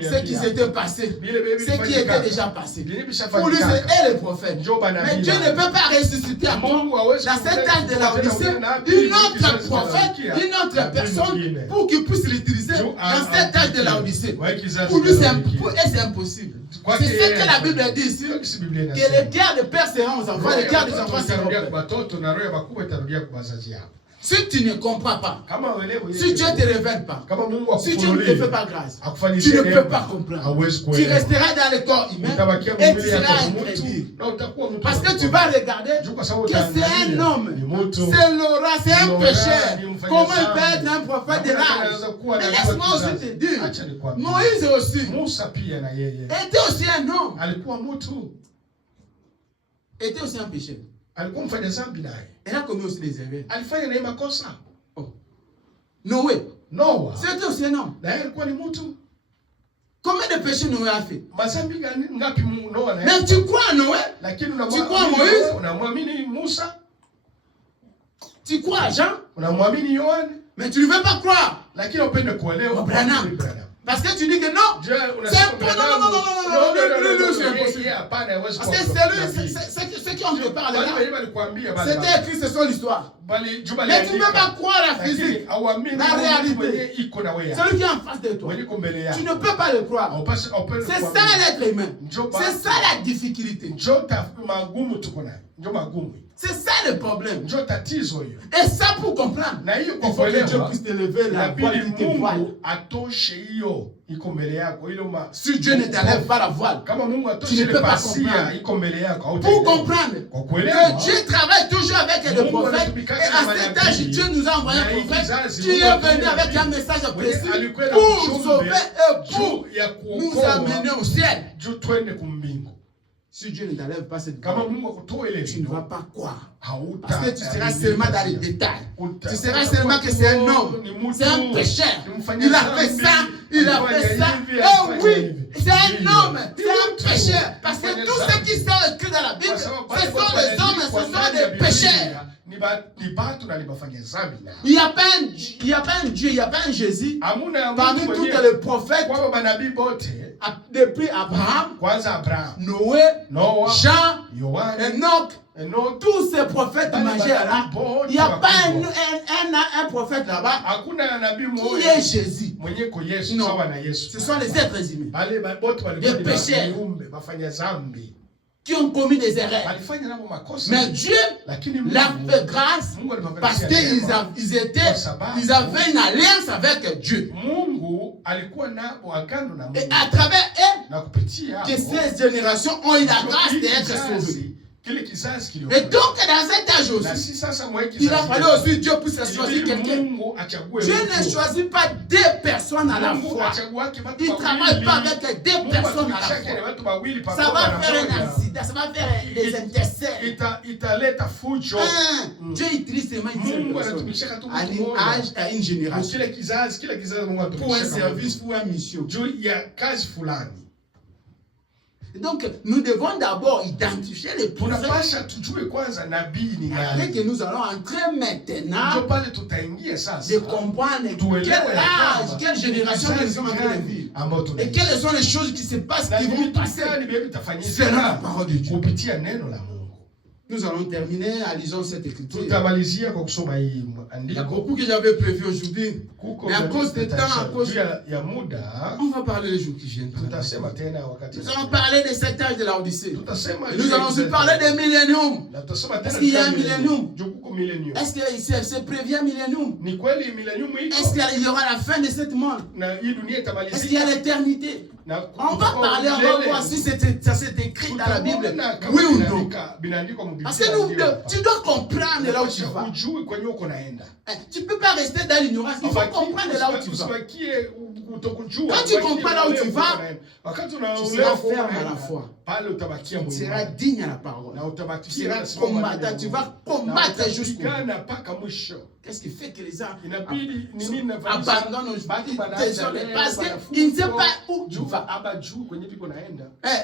Ce qui s'était passé, ce qui était déjà passé. Pour lui, c'est les prophètes. Mais Dieu ne peut pas ressusciter à mort dans cet âge de la Odyssée une autre prophète, une autre personne pour qu'il puisse l'utiliser dans cet âge de la Odyssée. Pour lui, c'est impossible. C'est ce que la Bible dit ici, que les cœurs de père seront aux enfants, les cœurs des enfants seront aux pères. Si tu ne comprends pas, si Dieu ne te révèle pas, si Dieu ne te fait pas grâce, tu ne peux pas comprendre. Tu resteras dans le corps humain et tu seras incrédule. Parce que tu vas regarder que c'est un homme, c'est Laura, c'est un pécheur. Comment il peut être un prophète de l'âge? Mais laisse-moi aussi te dire, Moïse aussi était aussi un homme, était aussi un pécheur. Elle a commis aussi des erreurs. Oh. Noé. C'était aussi un homme. Combien de péchés Noé a fait? Mais tu crois à Noé? Tu crois à Moïse? Tu crois à Jean? Mais tu ne veux pas croire. Branham. Parce que tu dis que non, c'est impossible. Parce que c'est ceux qui ont te parlé là. C'était écrit, c'est son histoire. Mais tu ne peux pas croire la physique, la réalité. Celui qui est en face de toi, tu ne peux pas le croire. C'est ça l'être humain. C'est ça la difficulté. C'est ça le problème. Et ça pour comprendre, il faut que Dieu puisse te lever la voile qui te voile. Si Dieu ne t'enlève pas la voile, tu ne peux pas comprendre. Pour comprendre que Dieu travaille toujours avec les prophètes, et à cet âge, Dieu nous a envoyé un prophète qui est venu avec un message précis pour sauver et pour nous amener au ciel. Si Dieu ne t'enlève pas cette voile, tu ne vas pas croire. Parce que tu seras seulement dans les détails. Tu seras seulement que c'est un homme, c'est un pécheur. Il a fait ça, il a fait ça. Oh oui, c'est un homme, c'est un pécheur. Parce que tous ceux qui sont écrits dans la Bible, ce sont des hommes, ce sont des pécheurs. Il n'y a pas un Dieu, il n'y a pas un Jésus parmi tous les prophètes depuis Abraham, Noé, Jean, Enoch, tous ces prophètes majeurs là, il n'y a pas un prophète là-bas qui est Jésus. Non, ce sont les êtres humains, les pécheurs qui ont commis des erreurs. Mais Dieu l'a fait grâce parce qu'ils avaient une alliance avec Dieu. Et à travers eux, que ces générations ont eu la grâce d'être sauvées. Et donc, dans cet âge aussi, il a fallu aussi Dieu puisse choisir quelqu'un. Dieu ne choisit pas deux personnes à la fois. Il ne travaille pas avec deux personnes à la fois. Ça va faire un accident, ça va faire des intercès. Dieu utilise seulement une personne à un âge, à une génération. Pour un service, pour une mission. Donc, nous devons d'abord identifier les prophètes. Après que nous allons entrer maintenant de comprendre quel âge, quelle génération nous sommes en train de vivre. Et quelles sont les choses qui se passent, qui vont passer selon la parole de Dieu. Nous allons terminer en lisant cette écriture. Il y a beaucoup que j'avais prévu aujourd'hui. Mais à cause du temps, on va parler les jours qui viennent. Nous allons parler de cet âge de la Odyssée. Nous allons aussi parler des milléniums. Est-ce qu'il y a un millénium? Est-ce que c'est prévu un millénium? Est-ce qu'il y aura la fin de cette monde? Est-ce qu'il y a l'éternité? On va parler, on va voir si ça s'est écrit dans la Bible. Oui ou non? Parce que tu dois comprendre là où tu vas. Tu ne peux pas rester dans l'ignorance. Il faut comprendre là où tu vas. Quand tu comprends là où tu vas, tu seras ferme à la foi. Tu seras digne à la parole. Tu seras combattant. Tu vas combattre jusqu'au bout. Qu'est-ce qui fait que les gens abandonnent parce qu'ils ne savent pas où tu vas.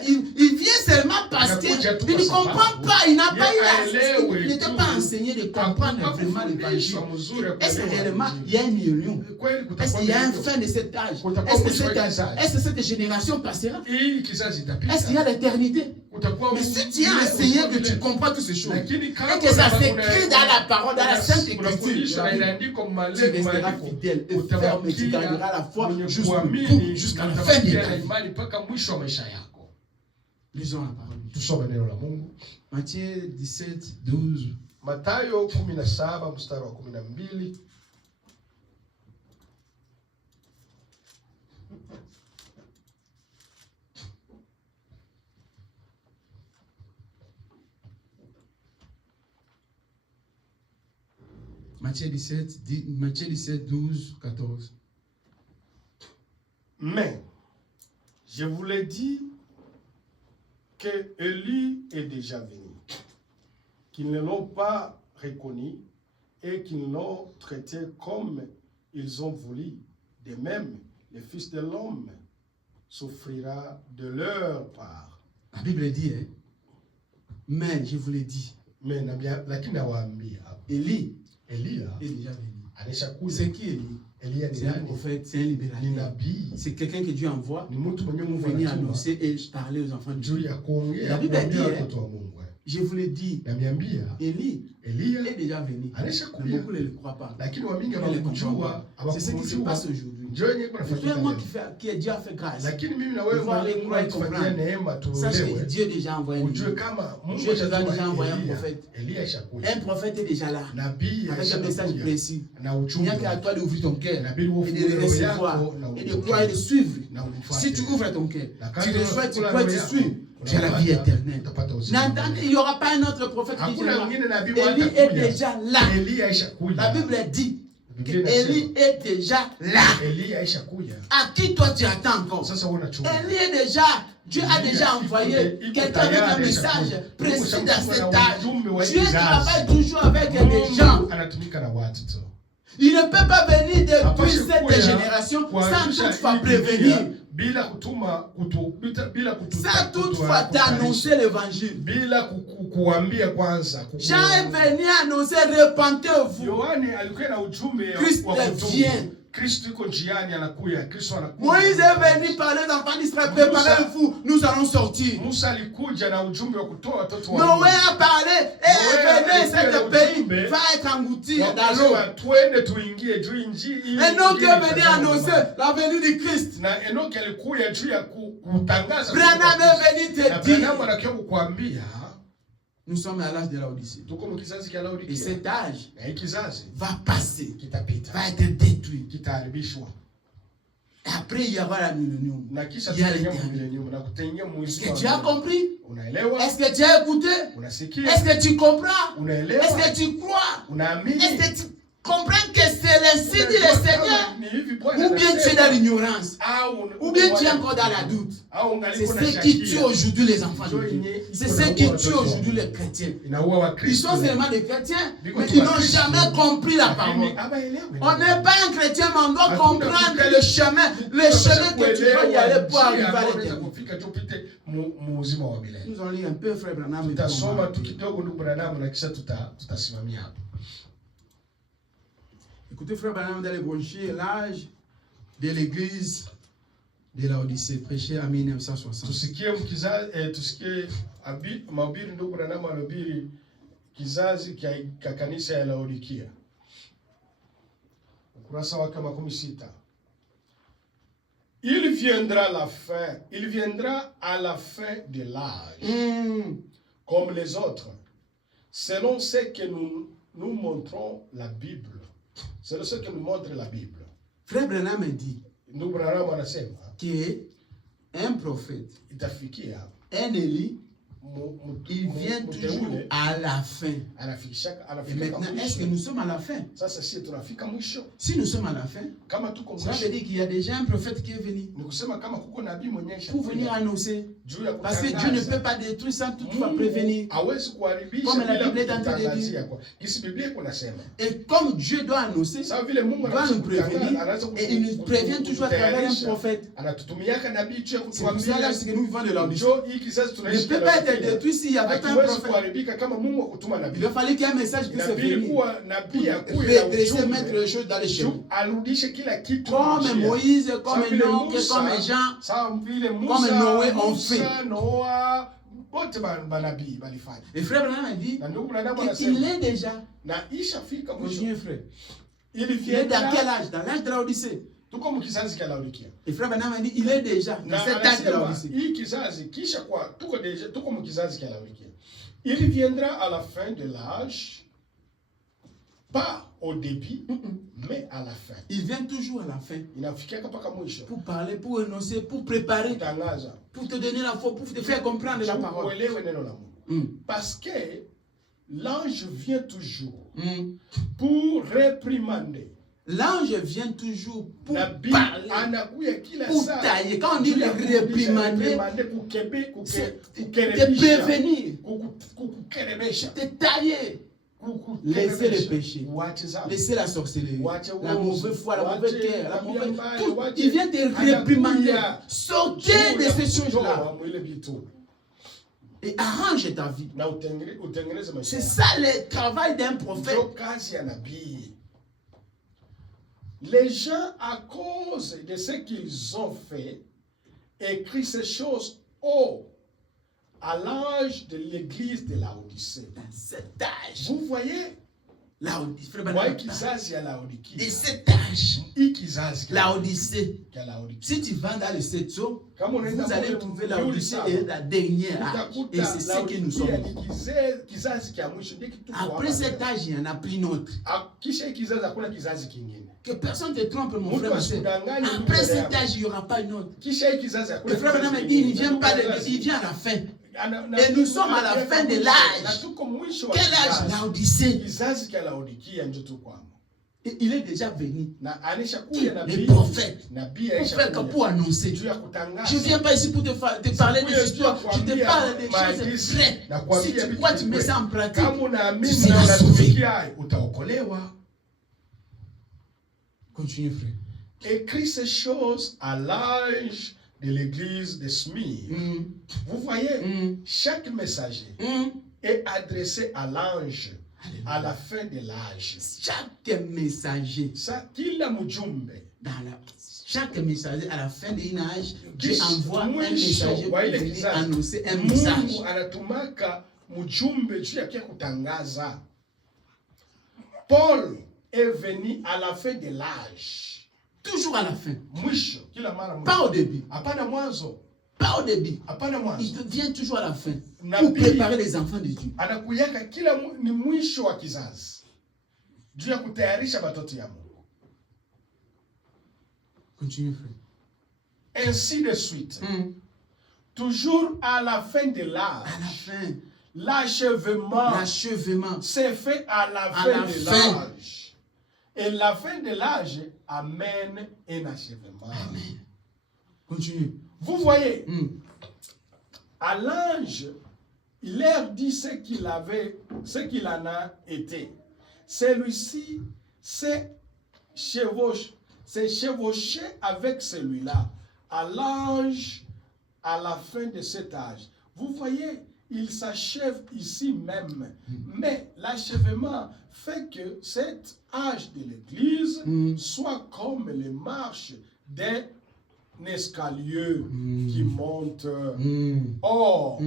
Il vient seulement parce qu'il ne comprend pas. Il n'a pas il n'était pas enseigné de comprendre vraiment l'évangile. Est-ce que réellement il y a une union? Est-ce qu'il y a un fin de cet âge? Est-ce que cette génération passera? Est-ce qu'il y a l'éternité? Mais si tu as enseigné que tu comprends toutes ces choses et que ça s'écrit dans la parole, dans la Sainte Écriture, tu resteras fidèle et ferme et tu gagneras la foi jusqu'à la fin des temps. Lisons la parole. Matthieu 17, 12. Mathayo 17 mstari wa 12. Matthieu 17, 12, 14. Mais, je vous l'ai dit que Élie est déjà venu, qu'ils ne l'ont pas reconnu et qu'ils l'ont traité comme ils ont voulu. De même, le Fils de l'homme souffrira de leur part. La Bible dit, hein? Mais je vous l'ai dit. Mais Élie est déjà venu. C'est qui Élie? C'est un prophète, c'est un libérateur. C'est quelqu'un que Dieu envoie pour venir annoncer et parler aux enfants de Dieu. La Bible dit, je vous l'ai dit, Élie est déjà venu. Mais beaucoup ne le croient pas. C'est ce qui se passe aujourd'hui. C'est moi qui Dieu a fait grâce. Il faut aller croire et comprendre. Sache que Dieu a déjà envoyé un Dieu a déjà envoyé un prophète. Un prophète est déjà là, avec un message précis. Il n'y a qu'à toi d'ouvrir ton cœur et de le recevoir et de croire et de suivre. Si tu ouvres ton cœur, tu reçois, tu crois, tu suis. Tu as la vie éternelle. Il n'y aura pas un autre prophète qui dira. Élie est déjà là. La Bible dit que Élie est déjà là. À qui toi tu attends encore? Élie est déjà. Dieu a déjà envoyé quelqu'un avec un message précis dans cet âge. Dieu travaille toujours avec des gens. Il ne peut pas venir depuis cette génération sans toutefois prévenir. Sans toutefois t'annoncer l'évangile. Jean est venu annoncer, repentez-vous. Christ vient. Moïse est venu parler aux enfants d'Israël, préparez-vous, nous allons sortir. Noé a parlé, et venez, ce pays va être englouti dans l'eau. Enoch est venu annoncer la venue du Christ. Branham est venu te dire. Nous sommes à l'âge de la Odyssée. Et cet âge va passer, va être détruit. Et après, il y aura la millénium. Il y a l'éternité. Est-ce que tu as compris? Est-ce que tu as écouté? Est-ce que tu comprends? Est-ce que tu crois? Est-ce que tu comprends que c'est le signe du Seigneur? Ou bien tu es dans l'ignorance? Ou bien tu es encore dans la doute? C'est ce qui tue aujourd'hui les enfants de Dieu. C'est ce qui tue aujourd'hui les chrétiens. Ils sont seulement des chrétiens, mais ils n'ont jamais compris la parole. On n'est pas un chrétien, mais on doit comprendre le chemin que tu vas y aller pour arriver à l'éternité. Nous allons lire un peu Frère Branham. Écoutez Frère Branham dans les brochures, l'âge de l'église de la Odyssée, prêché en 1960. Kizazi cha kanisa ya Laodikia, ukurasa wake 16. Il viendra à la fin de l'âge, comme les autres, selon ce que nous montrons la Bible. C'est ce que nous montre la Bible. Frère Branham dit que un prophète, un Élie, il vient toujours à la fin. Et maintenant, est-ce que nous sommes à la fin? Si nous sommes à la fin, ça veut dire qu'il y a déjà un prophète qui est venu pour venir annoncer. Parce que Dieu ne peut pas détruire sans toutefois prévenir. Comme la Bible est en train de dire. Et comme Dieu doit annoncer, doit nous prévenir, et il nous prévient toujours à travers un prophète. C'est pour cela que nous vivons de l'ambition. Il ne peut pas être détruit s'il y avait pas un prophète. Il a fallu qu'il y ait un message qui se venir pour redresser, mettre les choses dans les chemins. Comme Moïse, comme Enoch, comme Jean, comme Noé ont fait. Et frère Branham a dit qu'il est déjà. Continuez frère. Il est dans quel âge? Dans l'âge de la Odyssée. Et frère Branham a dit il est déjà dans cet âge de la Odyssée. Il viendra à la fin de l'âge, pas au début, mais à la fin. Il vient toujours à la fin. Pour parler, pour énoncer, pour préparer, pour te donner la foi, pour te faire comprendre la parole. Parce que l'ange vient toujours pour réprimander. L'ange vient toujours pour parler, pour tailler. Quand on dit le réprimander, c'est te prévenir, te tailler. Laissez le péché, laissez la sorcellerie, la mauvaise foi, la mauvaise cœur, la mauvaise... Tout, il vient te réprimander. Sortez de ces choses-là. Et arrange ta vie. C'est ça le travail d'un prophète. Les gens, à cause de ce qu'ils ont fait, écrivent ces choses à l'âge de l'église de la Odyssée. Dans cet âge. Vous voyez? Et cet âge, la Odyssée. Si tu vas dans le 7 jours, vous allez trouver la Odyssée et la dernière âge. Et c'est ce que nous sommes. Après cet âge, il n'y en a plus d'autre. Que personne ne te trompe, mon frère. Après cet âge, il n'y aura pas une autre. Le frère Branham dit, il ne vient pas de Dieu, il vient à la fin. Et nous sommes à la fin de l'âge. Quel âge? La Odyssée. Et il est déjà venu. Les prophètes. Pour annoncer. Je ne viens pas ici pour te parler des histoires. Je te parle des choses vraies. Si tu crois, tu mets ça en pratique, tu seras sauvé. Continue, frère. Écris ces choses à l'âge de l'église de Smyrne. Vous voyez, chaque messager est adressé à l'ange à la fin de l'âge. Chaque messager. Chaque messager à la fin d'un âge, Dieu envoie un messager pour venir annoncer un message. Paul est venu à la fin de l'âge. Toujours à la fin. Pas au début. Pas au début. Il vient toujours à la fin. Pour préparer les enfants de Dieu. Continue, frère. Ainsi de suite. Toujours à la fin de l'âge. À la fin. L'achèvement s'est fait à la fin de l'âge. Et la fin de l'âge amène un achèvement. Amen. Continue. Vous voyez, à l'ange, il leur dit ce qu'il en a été. Celui-ci s'est chevauché avec celui-là. À l'âge à la fin de cet âge. Vous voyez, il s'achève ici même. Mais l'achèvement fait que cet âge de l'Église soit comme les marches d'un escalier qui monte. Or,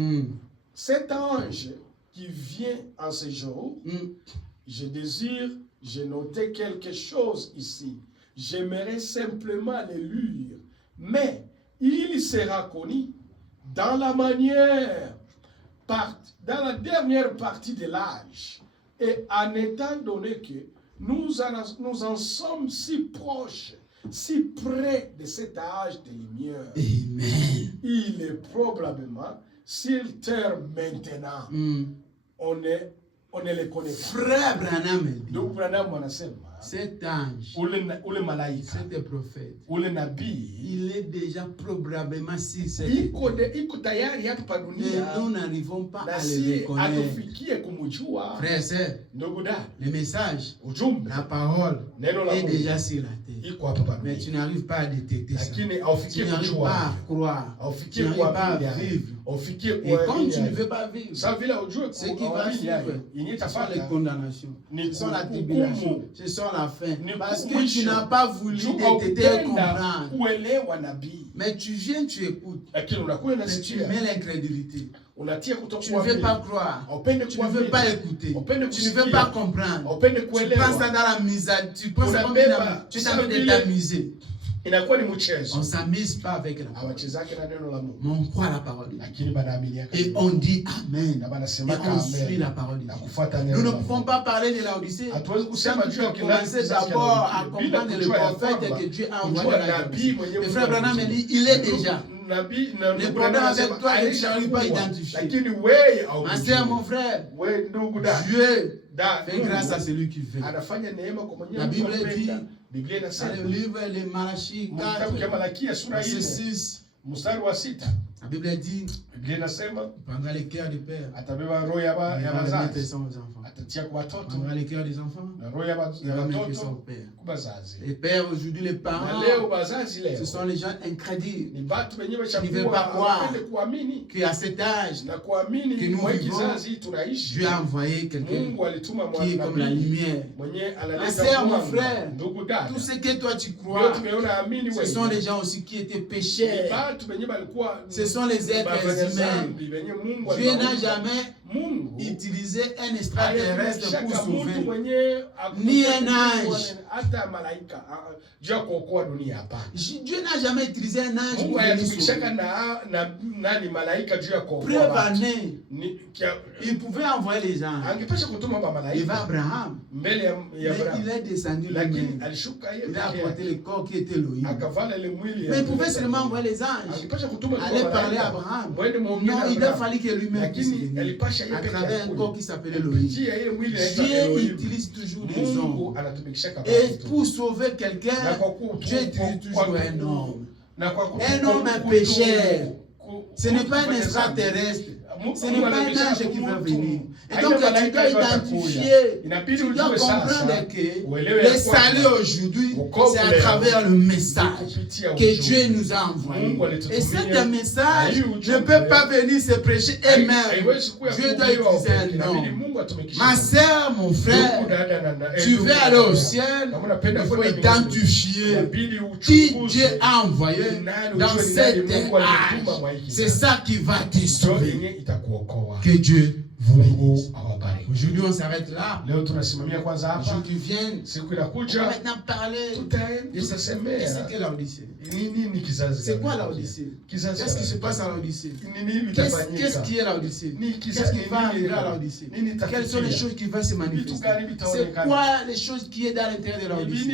cet ange qui vient en ce jour, j'ai noté quelque chose ici. J'aimerais simplement le lire. Mais il sera connu dans la manière, dans la dernière partie de l'âge. Et en étant donné que nous en sommes si proches, si près de cet âge de lumière, Amen. Il est probablement sur terre maintenant. On ne les connaît pas. Frère Branham, donc Branham anasema cet ange, ule malaika, cet prophète, ule nabii, il est déjà probablement si c'est iko tayari hapa dunia, mais nous n'arrivons pas à le reconnaître. Atufikie kumjua. Frère, sœur, le message, la parole est déjà sur la terre. Mais tu n'arrives pas à détecter ça. Tu n'arrives pas à croire. Tu n'arrives pas à vivre. Et comme tu ne veux pas vivre, ce qui va suivre, ce sont les condamnations, ce sont la tribulation, ce sont la fin. Parce que tu n'as pas voulu détecter et comprendre. Mais tu viens, tu écoutes. Mais tu mets l'incrédulité. Tu ne veux pas croire. Tu ne veux pas écouter. Tu ne veux pas comprendre. Tu prends ça dans la misère. Tu prends ça comme tu es en train de t'amuser. On ne s'amuse pas avec la parole. Mais on croit à la parole. Et on dit Amen. Et on suit la parole. Nous ne pouvons pas parler de l'Odyssée. Tu as commencé d'abord à comprendre le prophète que Dieu a envoyé à la Bible. Le frère Branham me dit, il est déjà. Le problème avec toi, c'est que tu n'arrives pas à identifier. Ma soeur, mon frère, Dieu fait grâce à celui qui fait. La Bible dit, dans le livre de Malachie 4, verset 6, la Bible dit, prendra les cœurs du père, il va mettre son enfant. Prendra les cœurs des enfants, il va mettre son père. Les pères aujourd'hui, les parents, ce sont les gens incrédules qui ne veulent pas croire qu'à cet âge que nous vivons, Dieu a envoyé quelqu'un qui est comme la lumière. Ma sœur, mon frère, tout ce que toi tu crois, ce sont les gens aussi qui étaient pécheurs. Ce sont les êtres humains. Dieu n'a jamais utilisé un extraterrestre pour sauver, ni un ange. Dieu n'a jamais utilisé un ange pour venir sauver. Preuve année, il pouvait envoyer les anges. Il va Abraham, mais il est descendu lui-même. Il a apporté le corps qui était Elohim. Mais il pouvait seulement envoyer les anges. Aller parler à Abraham. Non, il a fallu que lui-même puisse venir à travers un corps qui s'appelle Elohim. Dieu utilise toujours des hommes. Et pour sauver quelqu'un, Dieu utilise toujours un homme. Un homme, un pécheur. Ce n'est pas un extraterrestre. Ce n'est pas un ange qui va venir. Et donc tu dois identifier, tu dois comprendre que le salut aujourd'hui, c'est à travers le message que Dieu nous a envoyé. Et ce message ne peut pas venir se prêcher elle-même. Dieu doit utiliser un homme. Ma soeur, mon frère, tu veux aller au ciel, il faut identifier qui Dieu a envoyé dans cet âge. C'est ça qui va te sauver. Que Dieu vous bénisse. Aujourd'hui, on s'arrête là. Le jour qui vient, on va maintenant parler de ce qu'est l'Odyssée. C'est quoi l'Odyssée? Qu'est-ce qui se passe à l'Odyssée? Qu'est-ce qui est l'Odyssée? Qu'est-ce qui va arriver à l'Odyssée? Quelles sont les choses qui vont se manifester? C'est quoi les choses qui est dans l'intérieur de l'Odyssée?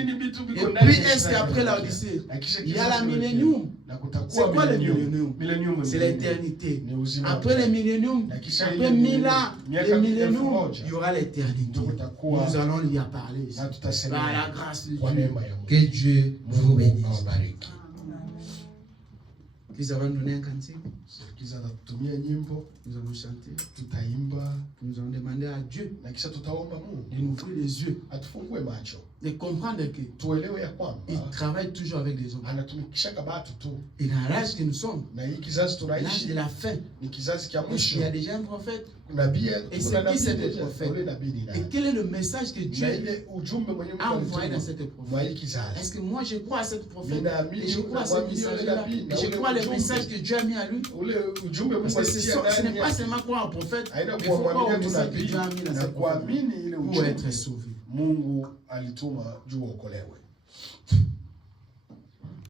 Et puis, est-ce qu'après l'Odyssée, il y a la millénium? C'est quoi le millénium? C'est l'éternité. Après le millénium, après 1000 ans, le millénium, il y aura l'éternité. Nous allons y parler par la grâce de Dieu. Que Dieu vous bénisse. Ils avons donné un cantique. Nous allons chanter. Nous allons demander à Dieu de nous ouvrir les yeux. de comprendre qu'il travaille toujours avec des hommes. Il a l'âge que nous sommes, l'âge de la fin. Il y a déjà un prophète. Et c'est qui c'est le prophète? Et quel est le message que Dieu a envoyé dans cette prophète? Est-ce que moi je crois à cette prophète? Et je crois à ce message-là? Et je crois le message que Dieu a mis à lui? Parce que ce n'est pas seulement croire au prophète, il faut croire au message que Dieu a mis dans cette prophète pour être sauvé. Mungu alituma juu okolewe.